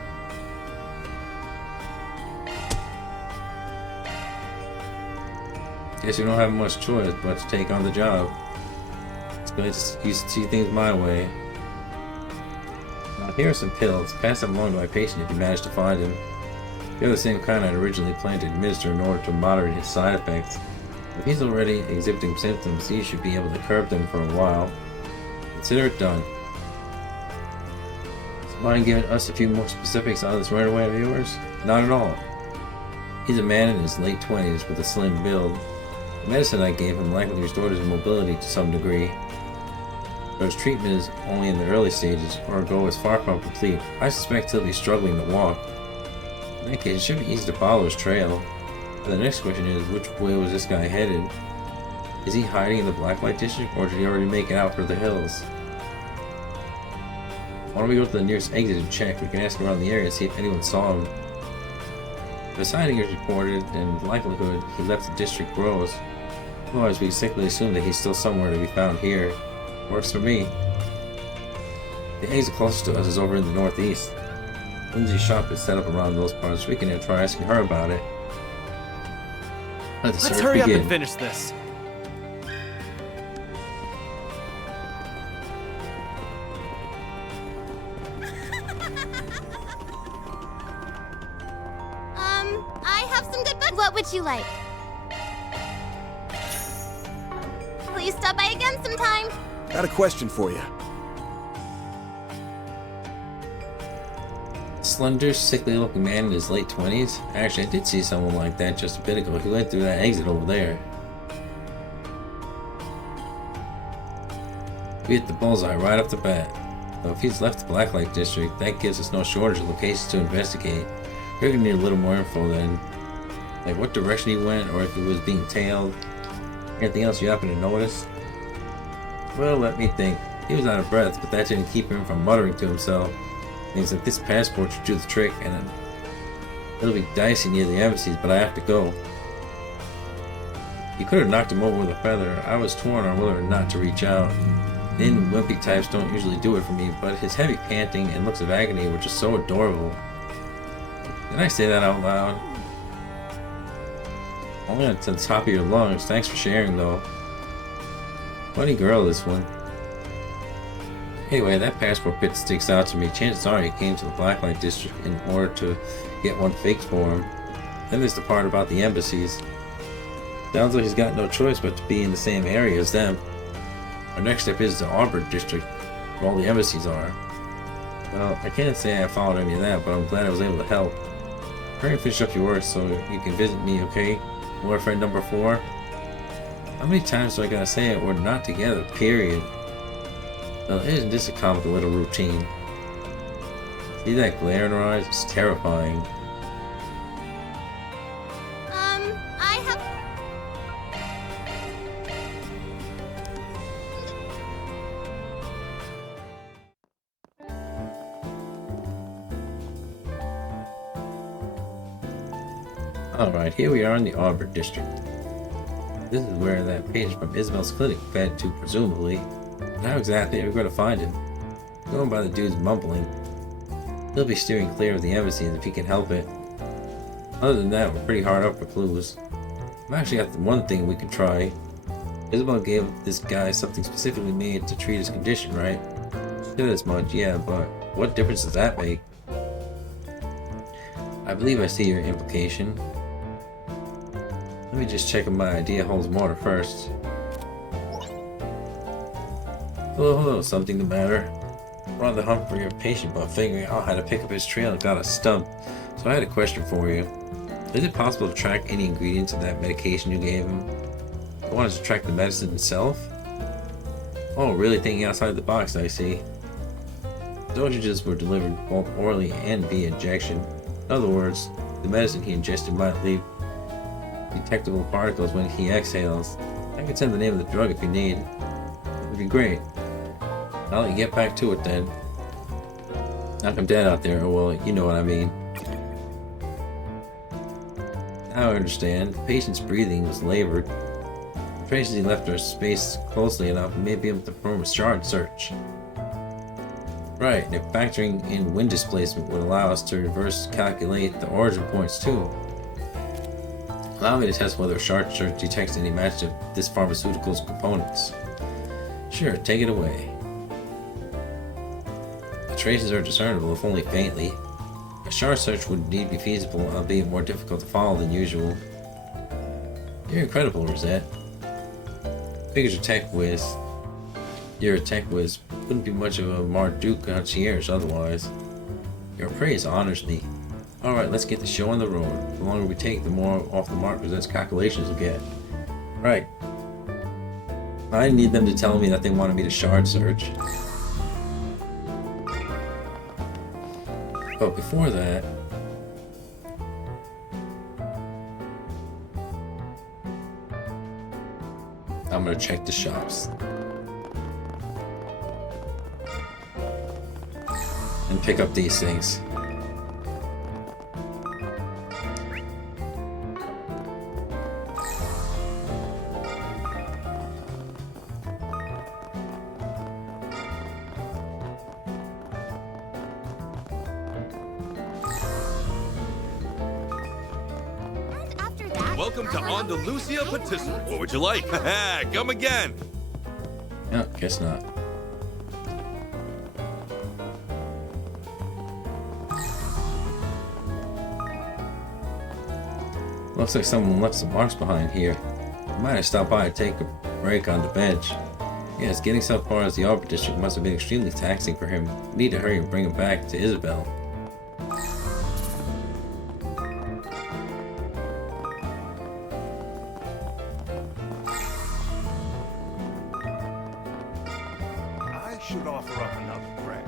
Guess you don't have much choice but to take on the job. It's good you see things my way. Here are some pills. Pass them along to my patient if you manage to find him. They're the same kind I'd originally planned to administer in order to moderate his side effects. If he's already exhibiting symptoms, he should be able to curb them for a while. Consider it done. So mind giving us a few more specifics on this runaway of yours? Not at all. He's a man in his late 20s with a slim build. The medicine I gave him likely restored his mobility to some degree. But his treatment is only in the early stages, or a goal is far from complete. I suspect he'll be struggling to walk. In that case, it should be easy to follow his trail. But the next question is, which way was this guy headed? Is he hiding in the Blacklight District, or did he already make it out for the hills? Why don't we go to the nearest exit and check? We can ask around the area and see if anyone saw him. If a sighting is reported, then the likelihood he left the district grows. Otherwise, we safely assume that he's still somewhere to be found here. Works for me. The exit closest to us is over in the northeast. Lindsay's shop is set up around those parts. We can try asking her about it. Let's hurry up and finish this. I have some good books. What would you like? Please stop by again sometime. Got a question for you. Slender, sickly looking man in his late 20s? Actually, I did see someone like that just a bit ago. He went through that exit over there. We hit the bullseye right off the bat. Though if he's left the Blacklight District, that gives us no shortage of locations to investigate. We're gonna need a little more info then. Like what direction he went, or if he was being tailed. Anything else you happen to notice? Well, let me think. He was out of breath, but that didn't keep him from muttering to himself. Things like this passport should do the trick, and it'll be dicey near the embassies, but I have to go. You could have knocked him over with a feather. I was torn on whether or not to reach out. Thin, wimpy types don't usually do it for me, but his heavy panting and looks of agony were just so adorable. Did I say that out loud? Only on the top of your lungs. Thanks for sharing, though. Funny girl, this one. Anyway, that passport bit sticks out to me. Chances are he came to the Blacklight District in order to get one faked for him. Then there's the part about the embassies. Sounds like he's got no choice but to be in the same area as them. Our next step is the Auburn District, where all the embassies are. Well, I can't say I followed any of that, but I'm glad I was able to help. Hurry and finish up your work so you can visit me, okay? Lord friend number 4? How many times do I gotta say it? We're not together, period. Well, isn't this a comical little routine? See that glare in her eyes? It's terrifying. I have... Alright, here we are in the Auburn District. This is where that patient from Isabel's clinic fed to, presumably. How exactly are we going to find him? Going by the dude's mumbling. He'll be steering clear of the embassies if he can help it. Other than that, we're pretty hard up for clues. I've actually got one thing we can try. Isabel gave this guy something specifically made to treat his condition, right? She did as much, yeah, but what difference does that make? I believe I see your implication. Let me just check if my idea holds water first. Hello, something the matter? We're on the hunt for your patient, but figuring out how to pick up his trail got us stumped. So I had a question for you. Is it possible to track any ingredients of that medication you gave him? I wanted to track the medicine itself? Oh, really thinking outside the box, I see. Dosages were delivered both orally and via injection. In other words, the medicine he ingested might leave detectable particles when he exhales. I can send the name of the drug if you need. It would be great. I'll let you get back to it then. Knock him dead out there, well, you know what I mean. Now I understand. The patient's breathing was labored. The traces he left are spaced closely enough and may be able to perform a shard search. Right, and if factoring in wind displacement would allow us to reverse calculate the origin points too. Allow me to test whether a shard search detects any match to this pharmaceutical's components. Sure, take it away. The traces are discernible, if only faintly. A shard search would indeed be feasible, albeit more difficult to follow than usual. You're incredible, Rosette. Figures a tech whiz. You're a tech whiz. Couldn't be much of a Marduk concierge otherwise. Your praise honors me. Alright, let's get the show on the road. The longer we take, the more off the mark Rosette's calculations will get. Right. I need them to tell me that they wanted me to shard search. But before that... I'm gonna check the shops. And pick up these things. Welcome to Andalusia Patisserie. What would you like? Come again. No, guess not. Looks like someone left some marks behind here. I might have stopped by to take a break on the bench. Yes, getting so far as the Arbor District must have been extremely taxing for him. We need to hurry and bring him back to Isabel. I should offer up another break.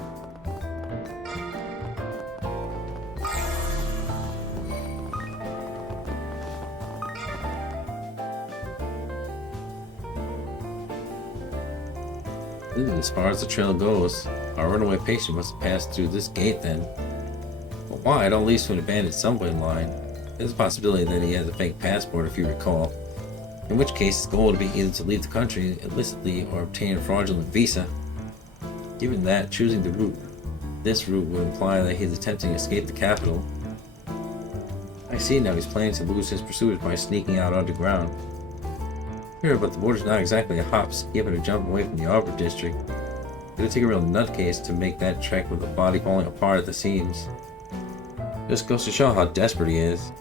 As far as the trail goes, our runaway patient must have passed through this gate then. But why? It all leads to an abandoned subway line. There's a possibility that he has a fake passport, if you recall. In which case, his goal would be either to leave the country illicitly or obtain a fraudulent visa. Given that, choosing this route would imply that he's attempting to escape the capital. I see now he's planning to lose his pursuers by sneaking out underground. Sure, but the border's not exactly a hop, skip, and a jump away from the Arbor District. It'll take a real nutcase to make that trek with the body falling apart at the seams. Just goes to show how desperate he is.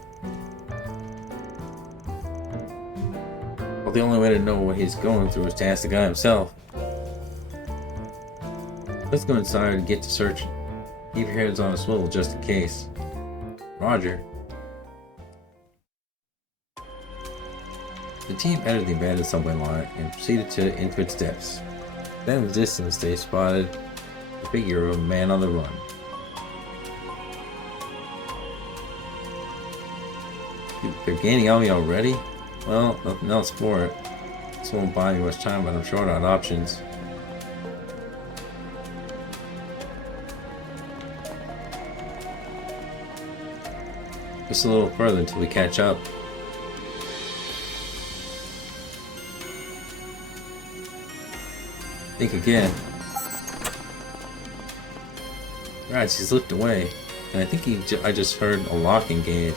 Well, the only way to know what he's going through is to ask the guy himself. Let's go inside and get to searching. Keep your heads on a swivel just in case. Roger. The team entered the abandoned subway line and proceeded to the entrance steps. Then in the distance they spotted the figure of a man on the run. Dude, they're gaining on me already? Well, nothing else for it. This won't buy me much time, but I'm short on options. Just a little further until we catch up. Think again. Right, she's slipped away, and I think I just heard a lock engage.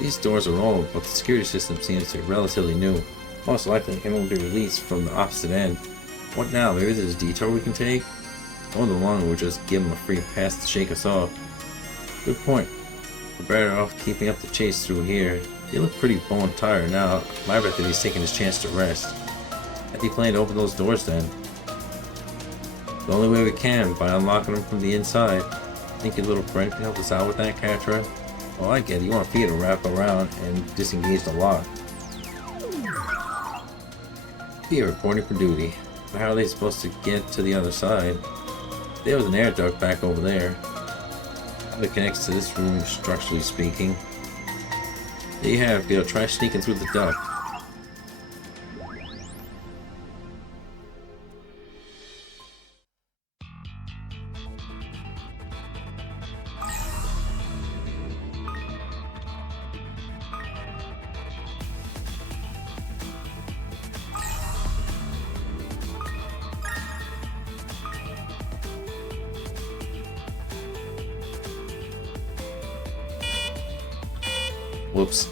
These doors are old, but the security system seems to be relatively new. Most likely, it won't be released from the opposite end. What now? Maybe there's a detour we can take? Going along would just give him a free pass to shake us off. Good point. We're better off keeping up the chase through here. They look pretty bone tired now. My bet that he's taking his chance to rest. Had he planned to open those doors then? The only way we can, by unlocking them from the inside. Think your little friend can help us out with that, Catra? Well, I get it. You want Fia to wrap around and disengage the lock. Fia reporting for duty. But how are they supposed to get to the other side? There was an air duct back over there. It connects to this room, structurally speaking. There you have it. Try sneaking through the duct. Whoops.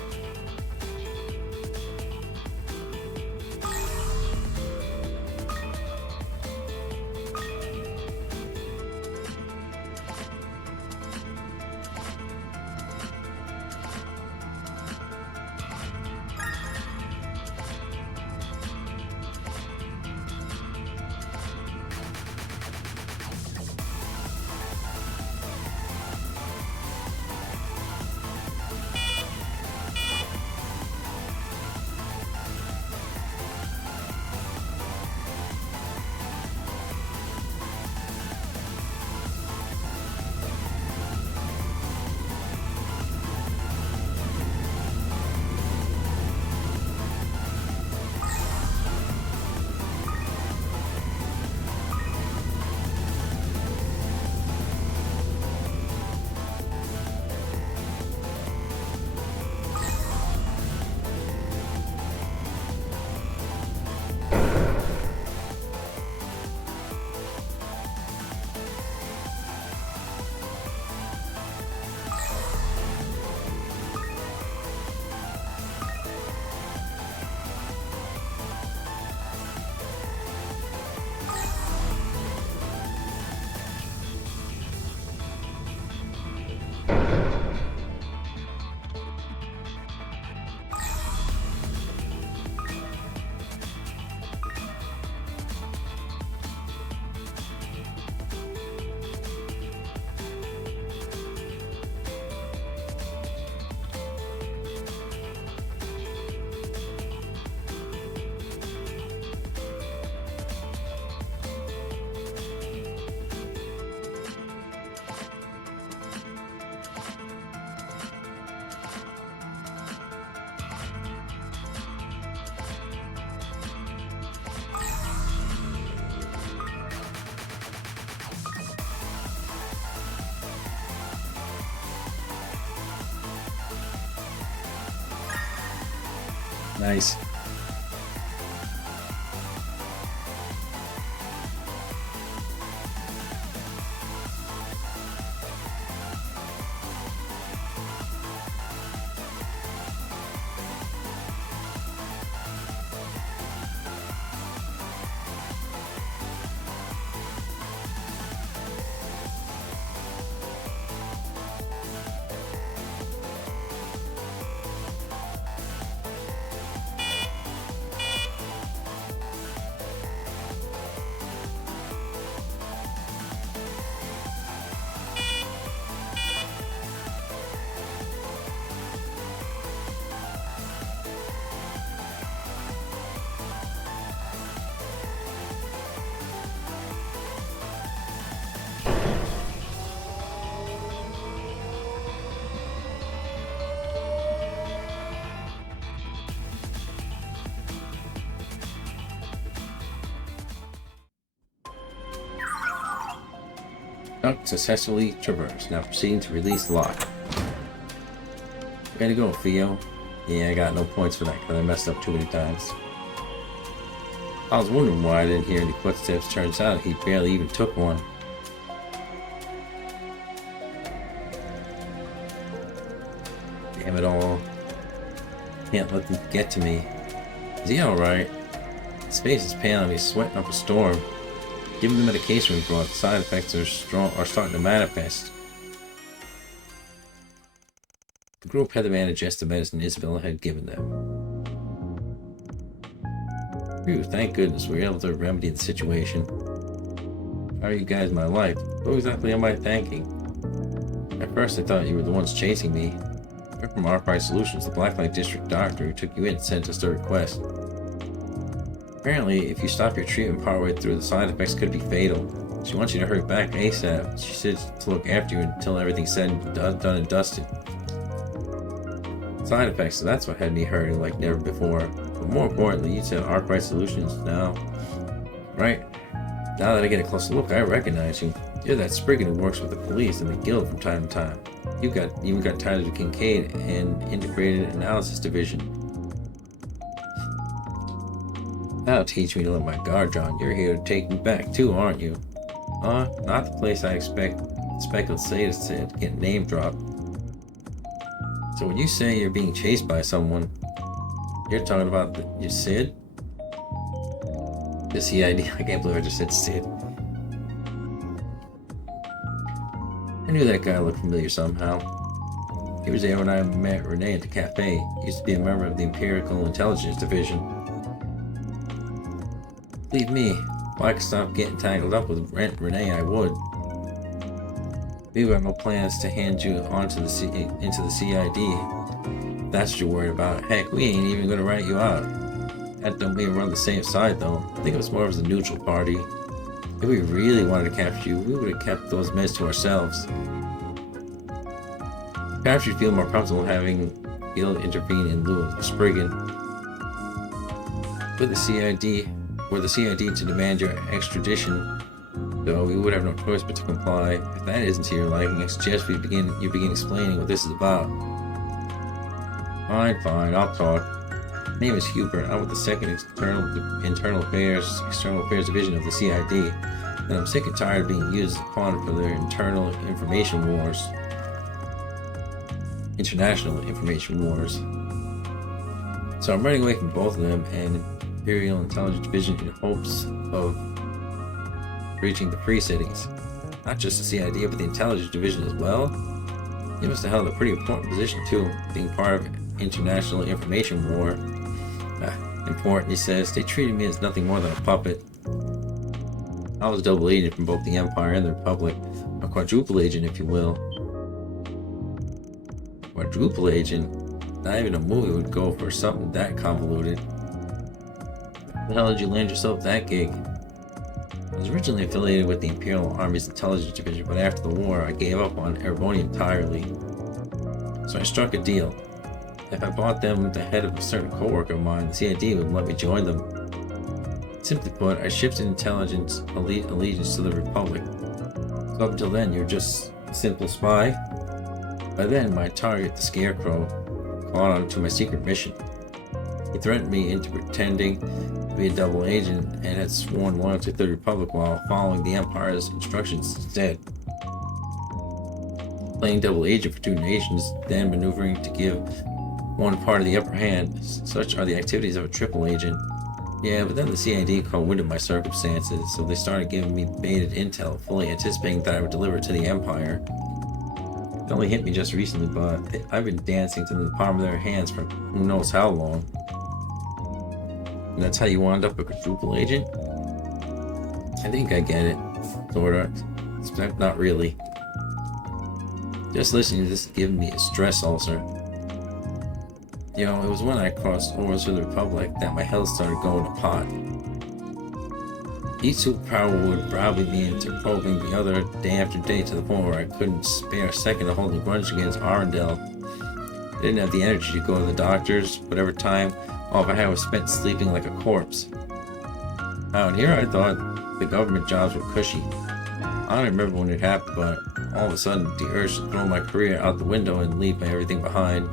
Nice. Duct successfully traversed. Now proceeding to release lock. Way to go, Theo. Yeah, I got no points for that because I messed up too many times. I was wondering why I didn't hear any footsteps. Turns out he barely even took one. Damn it all. Can't let them get to me. Is he alright? His face is pale and he's sweating up a storm. Give him the medication we brought. The side effects are starting to manifest. The group had the managed the medicine Isabella had given them. Phew, thank goodness we were able to remedy the situation. How are you guys in my life? Who exactly am I thanking? At first I thought you were the ones chasing me. We're from Arclight Solutions, the Blacklight District doctor who took you in and sent us the request. Apparently, if you stop your treatment partway through, the side effects could be fatal. She wants you to hurry back ASAP. She said to look after you until everything's said and done and dusted. Side effects, so that's what had me hurting like never before. But more importantly, you said Arclight Solutions now. Right? Now that I get a closer look, I recognize you. You're that Spriggan who works with the police and the guild from time to time. You even got tied to Kincaid and Integrated Analysis Division. That'll teach me to let my guard down. You're here to take me back too, aren't you? Not the place I expected Seda said to get name dropped. So when you say you're being chased by someone, you're talking about your Sid? The CID. I can't believe I just said Sid. I knew that guy looked familiar somehow. He was there when I met Renee at the cafe. He used to be a member of the Empirical Intelligence Division. Believe me, if I could stop getting tangled up with Renee, I would. We've got no plans to hand you onto into the CID. If that's what you're worried about. Heck, we ain't even gonna write you out. That don't mean we're on the same side, though. I think it was more as a neutral party. If we really wanted to capture you, we would have kept those meds to ourselves. Perhaps you'd feel more comfortable having Guild intervene in lieu of Spriggan. With the CID, were the CID to demand your extradition, though we would have no choice but to comply. If that isn't to your liking, I suggest you begin explaining what this is about. Fine, I'll talk. My name is Hubert. I'm with the second External Affairs Division of the CID, and I'm sick and tired of being used as a pawn for their internal information wars. International information wars. So I'm running away from both of them and Imperial Intelligence Division in hopes of reaching the free cities. Not just the CID, but the Intelligence Division as well. You must have held a pretty important position too, being part of international information war. Important, he says. They treated me as nothing more than a puppet. I was a double agent from both the Empire and the Republic. A quadruple agent, if you will. Quadruple agent? Not even a movie would go for something that convoluted. How the hell did you land yourself that gig? I was originally affiliated with the Imperial Army's Intelligence Division, but after the war, I gave up on Erebonia entirely. So I struck a deal. If I bought them the head of a certain co-worker of mine, the CID would let me join them. Simply put, I shifted intelligence allegiance to the Republic. So up until then, you're just a simple spy. By then, my target, the Scarecrow, caught on to my secret mission. He threatened me into pretending to be a double agent and had sworn loyalty to the Republic while following the Empire's instructions instead. Playing double agent for two nations, then maneuvering to give one part of the upper hand. Such are the activities of a triple agent. Yeah, but then the CID caught wind of my circumstances, so they started giving me baited intel, fully anticipating that I would deliver it to the Empire. It only hit me just recently, but I've been dancing to the palm of their hands for who knows how long. And that's how you wound up a quadruple agent? I think I get it. Sorta. Except not really. Just listening to this is giving me a stress ulcer. You know, it was when I crossed over to the Republic that my health started going to pot. Each superpower would browbeat me into probing the other day after day to the point where I couldn't spare a second to hold a grudge against Arundel. I didn't have the energy to go to the doctors, whatever time all I had was spent sleeping like a corpse. Out here I thought the government jobs were cushy. I don't remember when it happened, but all of a sudden the urge to throw my career out the window and leave everything behind.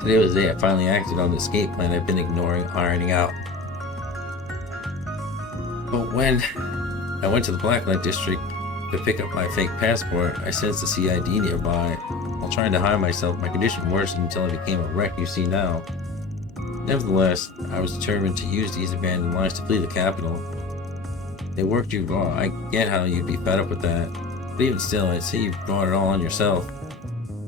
Today was the day I finally acted on the escape plan I've been ignoring, ironing out. But when I went to the Blacklight District to pick up my fake passport, I sensed the CID nearby. While trying to hide myself, my condition worsened until I became a wreck you see now. Nevertheless, I was determined to use these abandoned lines to flee the capital. They worked you raw. I get how you'd be fed up with that. But even still, I'd say you brought it all on yourself.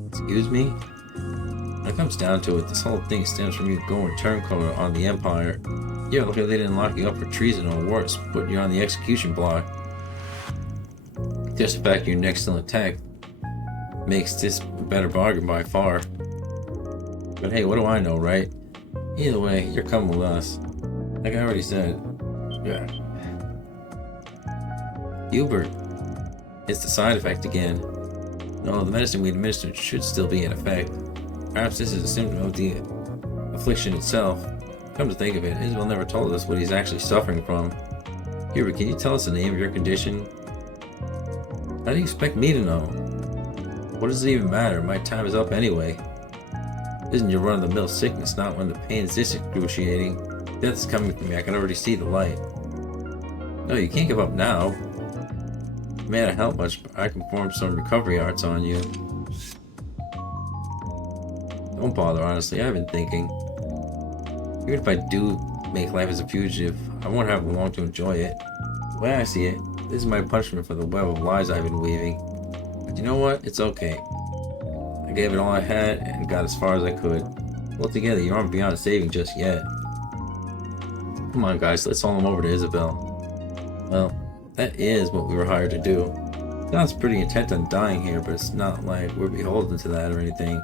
Excuse me? When it comes down to it, this whole thing stems from you going turncoat on the Empire. Yeah, look how they didn't lock you up for treason or worse, putting you on the execution block. Just the fact your neck's still intact makes this a better bargain by far. But hey, what do I know, right? Either way, you're coming with us. Like I already said. Yeah. Hubert. It's the side effect again. No, the medicine we administered should still be in effect. Perhaps this is a symptom of the affliction itself. Come to think of it, Isabel never told us what he's actually suffering from. Hubert, can you tell us the name of your condition? How do you expect me to know? What does it even matter? My time is up anyway. Isn't your run-of-the-mill sickness not when the pain is this excruciating? Death is coming for me, I can already see the light. No, you can't give up now. No matter how much, I can perform some recovery arts on you. Don't bother, honestly, I've been thinking. Even if I do make life as a fugitive, I won't have long to enjoy it. The way I see it, this is my punishment for the web of lies I've been weaving. But you know what? It's okay. I gave it all I had and got as far as I could. Altogether, you aren't beyond saving just yet. Come on, guys, let's haul him over to Isabel. Well, that is what we were hired to do. Sounds pretty intent on dying here, but it's not like we're beholden to that or anything.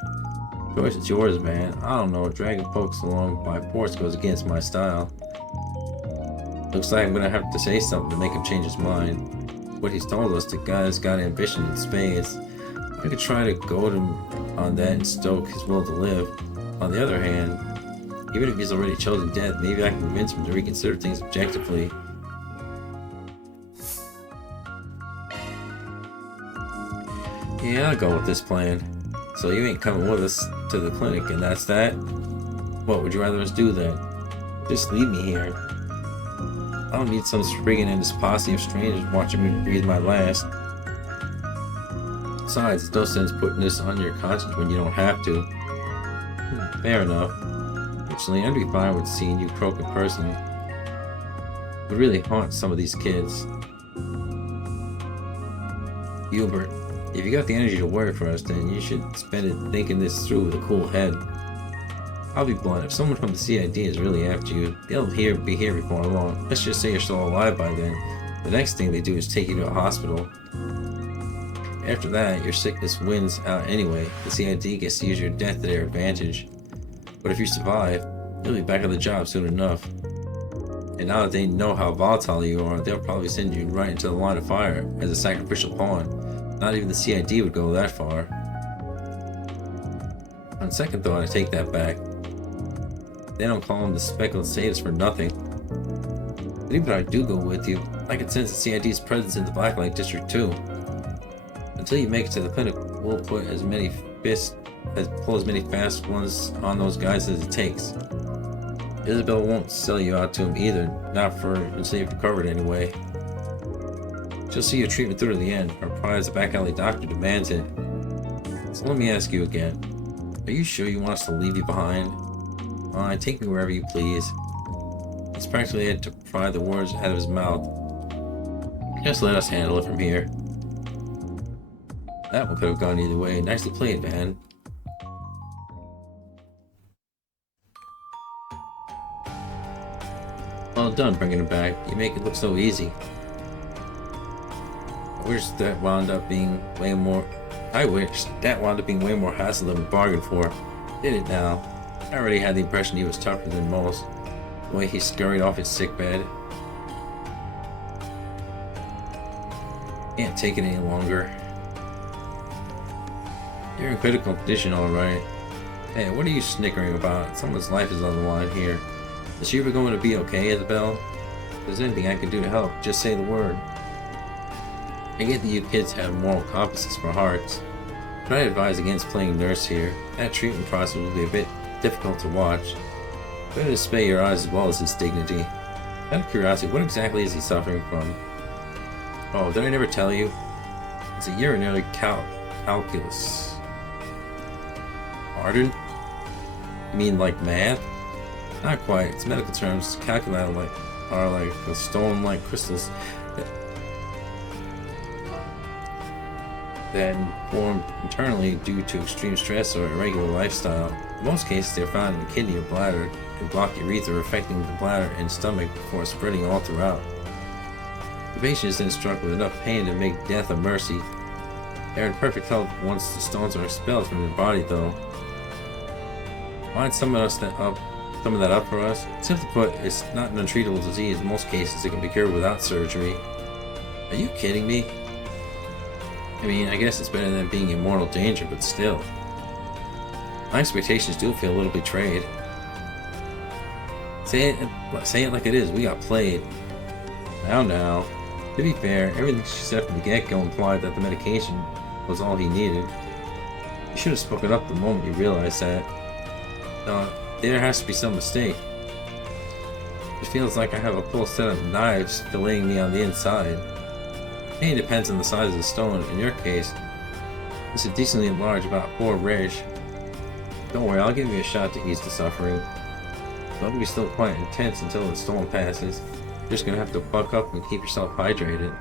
Choice is yours, man. I don't know, dragging folks along by force goes against my style. Looks like I'm gonna have to say something to make him change his mind. What he's told us, the guy's got ambition in spades. I could try to goad him on that and stoke his will to live. On the other hand, even if he's already chosen death, maybe I can convince him to reconsider things objectively. Yeah, I'll go with this plan. So you ain't coming with us to the clinic, and that's that? What would you rather us do then? Just leave me here. I don't need some Spriggan and his posse of strangers watching me breathe my last. Besides, it's no sense putting this on your conscience when you don't have to. Fair enough. Actually, I'd be fine with seeing you croak in person. It would really haunt some of these kids. Hubert, if you got the energy to work for us, then you should spend it thinking this through with a cool head. I'll be blunt, if someone from the CID is really after you, they'll be here before long. Let's just say you're still alive by then. The next thing they do is take you to a hospital. After that, your sickness wins out anyway. The CID gets to use your death to their advantage. But if you survive, you'll be back on the job soon enough. And now that they know how volatile you are, they'll probably send you right into the line of fire as a sacrificial pawn. Not even the CID would go that far. On second thought, I take that back. They don't call him the speckled sadist for nothing. But even if I do go with you, I can sense the CID's presence in the Blacklight District too. Until you make it to the clinic, we'll put as many fists pull as many fast ones on those guys as it takes. Isabel won't sell you out to him either, not for until you've recovered anyway. She'll see your treatment through to the end. Our pride as a back alley doctor demands it. So let me ask you again. Are you sure you want us to leave you behind? Fine, take me wherever you please. He's practically had to pry the words out of his mouth. Just let us handle it from here. That one could have gone either way. Nicely played, man. Well done bringing it back. You make it look so easy. I wish that wound up being way more hassle than we bargained for. Did it now. I already had the impression he was tougher than most. The way he scurried off his sickbed. Can't take it any longer. You're in critical condition, alright. Hey, what are you snickering about? Someone's life is on the line here. Is she ever going to be okay, Isabel? If there's anything I can do to help, just say the word. I get that you kids have moral compasses for hearts, but I advise against playing nurse here. That treatment process will be a bit difficult to watch. Better to spare your eyes as well as his dignity. Out of curiosity, what exactly is he suffering from? Oh, did I never tell you? It's a urinary calculus. Pardon? You mean like math? Not quite. It's medical terms. Calculi are like the stone-like crystals that form internally due to extreme stress or irregular lifestyle. In most cases, they're found in the kidney or bladder and block urethra, affecting the bladder and stomach before spreading all throughout. The patient is then struck with enough pain to make death a mercy. They're in perfect health once the stones are expelled from their body, though. Mind some of that up for us? Simply put, it's not an untreatable disease. In most cases, it can be cured without surgery. Are you kidding me? I mean, I guess it's better than being in mortal danger, but still. My expectations do feel a little betrayed. Say it like it is. We got played. Now. To be fair, everything she said from the get-go implied that the medication was all he needed. You should have spoken up the moment you realized that. There has to be some mistake. It feels like I have a full set of knives filleting me on the inside. Pain depends on the size of the stone. In your case, this is decently large, about 4 Reg. Don't worry, I'll give you a shot to ease the suffering. It'll be still quite intense until the storm passes. You're just gonna have to buck up and keep yourself hydrated.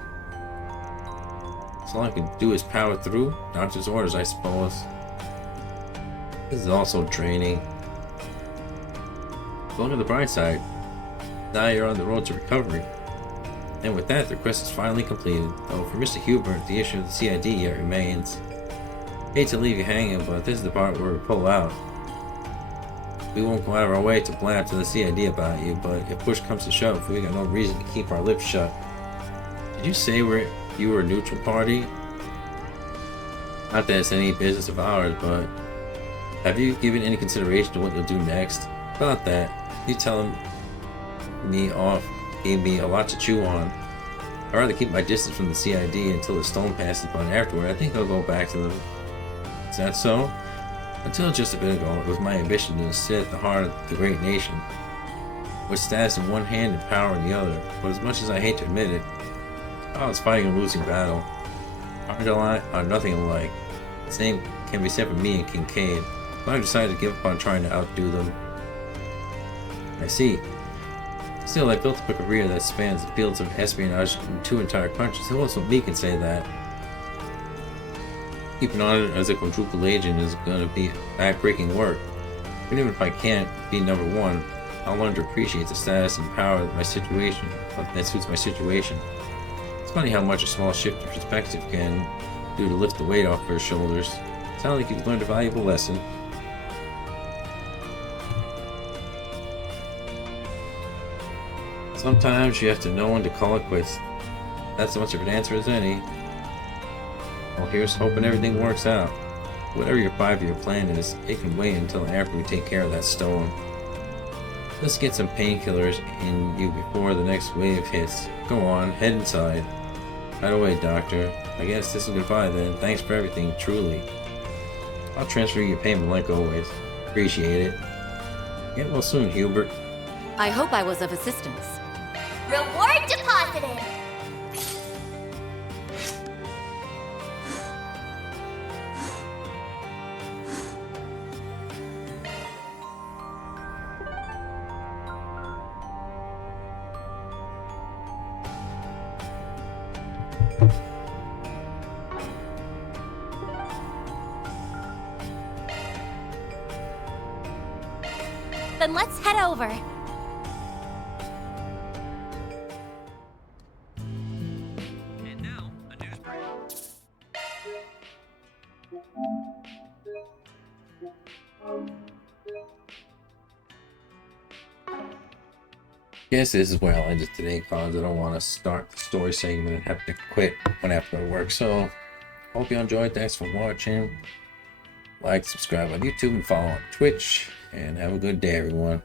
So all I can do is power through. Doctor's orders, I suppose. This is also draining. Look at the bright side. Now you're on the road to recovery. And with that, the quest is finally completed. Though for Mr. Hubert, the issue of the CID yet remains. Hate to leave you hanging, but this is the part where we pull out. We won't go out of our way to blab to the CID about you, but if push comes to shove, we got no reason to keep our lips shut. Did you say you were a neutral party? Not that it's any business of ours, but have you given any consideration to what you'll do next? About that, you telling me off gave me a lot to chew on. I'd rather keep my distance from the CID until the stone passes, but afterward, I think I'll go back to them. Is that so? Until just a bit ago, it was my ambition to sit at the heart of the great nation, with status in one hand and power in the other. But as much as I hate to admit it, I was fighting a losing battle. Argyle are nothing alike. The same can be said for me and Kincaid, but I've decided to give up on trying to outdo them. I see. Still, I built up a career that spans the fields of espionage in 2 entire countries. Who else but me can say that? Keeping on it as a quadruple agent is going to be backbreaking work. But even if I can't be number 1, I'll learn to appreciate the status and power that suits my situation. It's funny how much a small shift in perspective can do to lift the weight off your shoulders. Sounds like you've learned a valuable lesson. Sometimes you have to know when to call it quits. That's as much of an answer as any. Well, here's hoping everything works out. Whatever your 5-year plan is, it can wait until after we take care of that stone. Let's get some painkillers in you before the next wave hits. Go on, head inside. By the way, Doctor, I guess this is goodbye then. Thanks for everything, truly. I'll transfer you your payment like always. Appreciate it. Get well soon, Hubert. I hope I was of assistance. Reward deposited! Then let's head over. Guess this is where I'll end it today, cause I don't want to start the story segment and have to quit when I have to go to work. So, hope you enjoyed. Thanks for watching. Like, subscribe on YouTube, and follow on Twitch. And have a good day, everyone.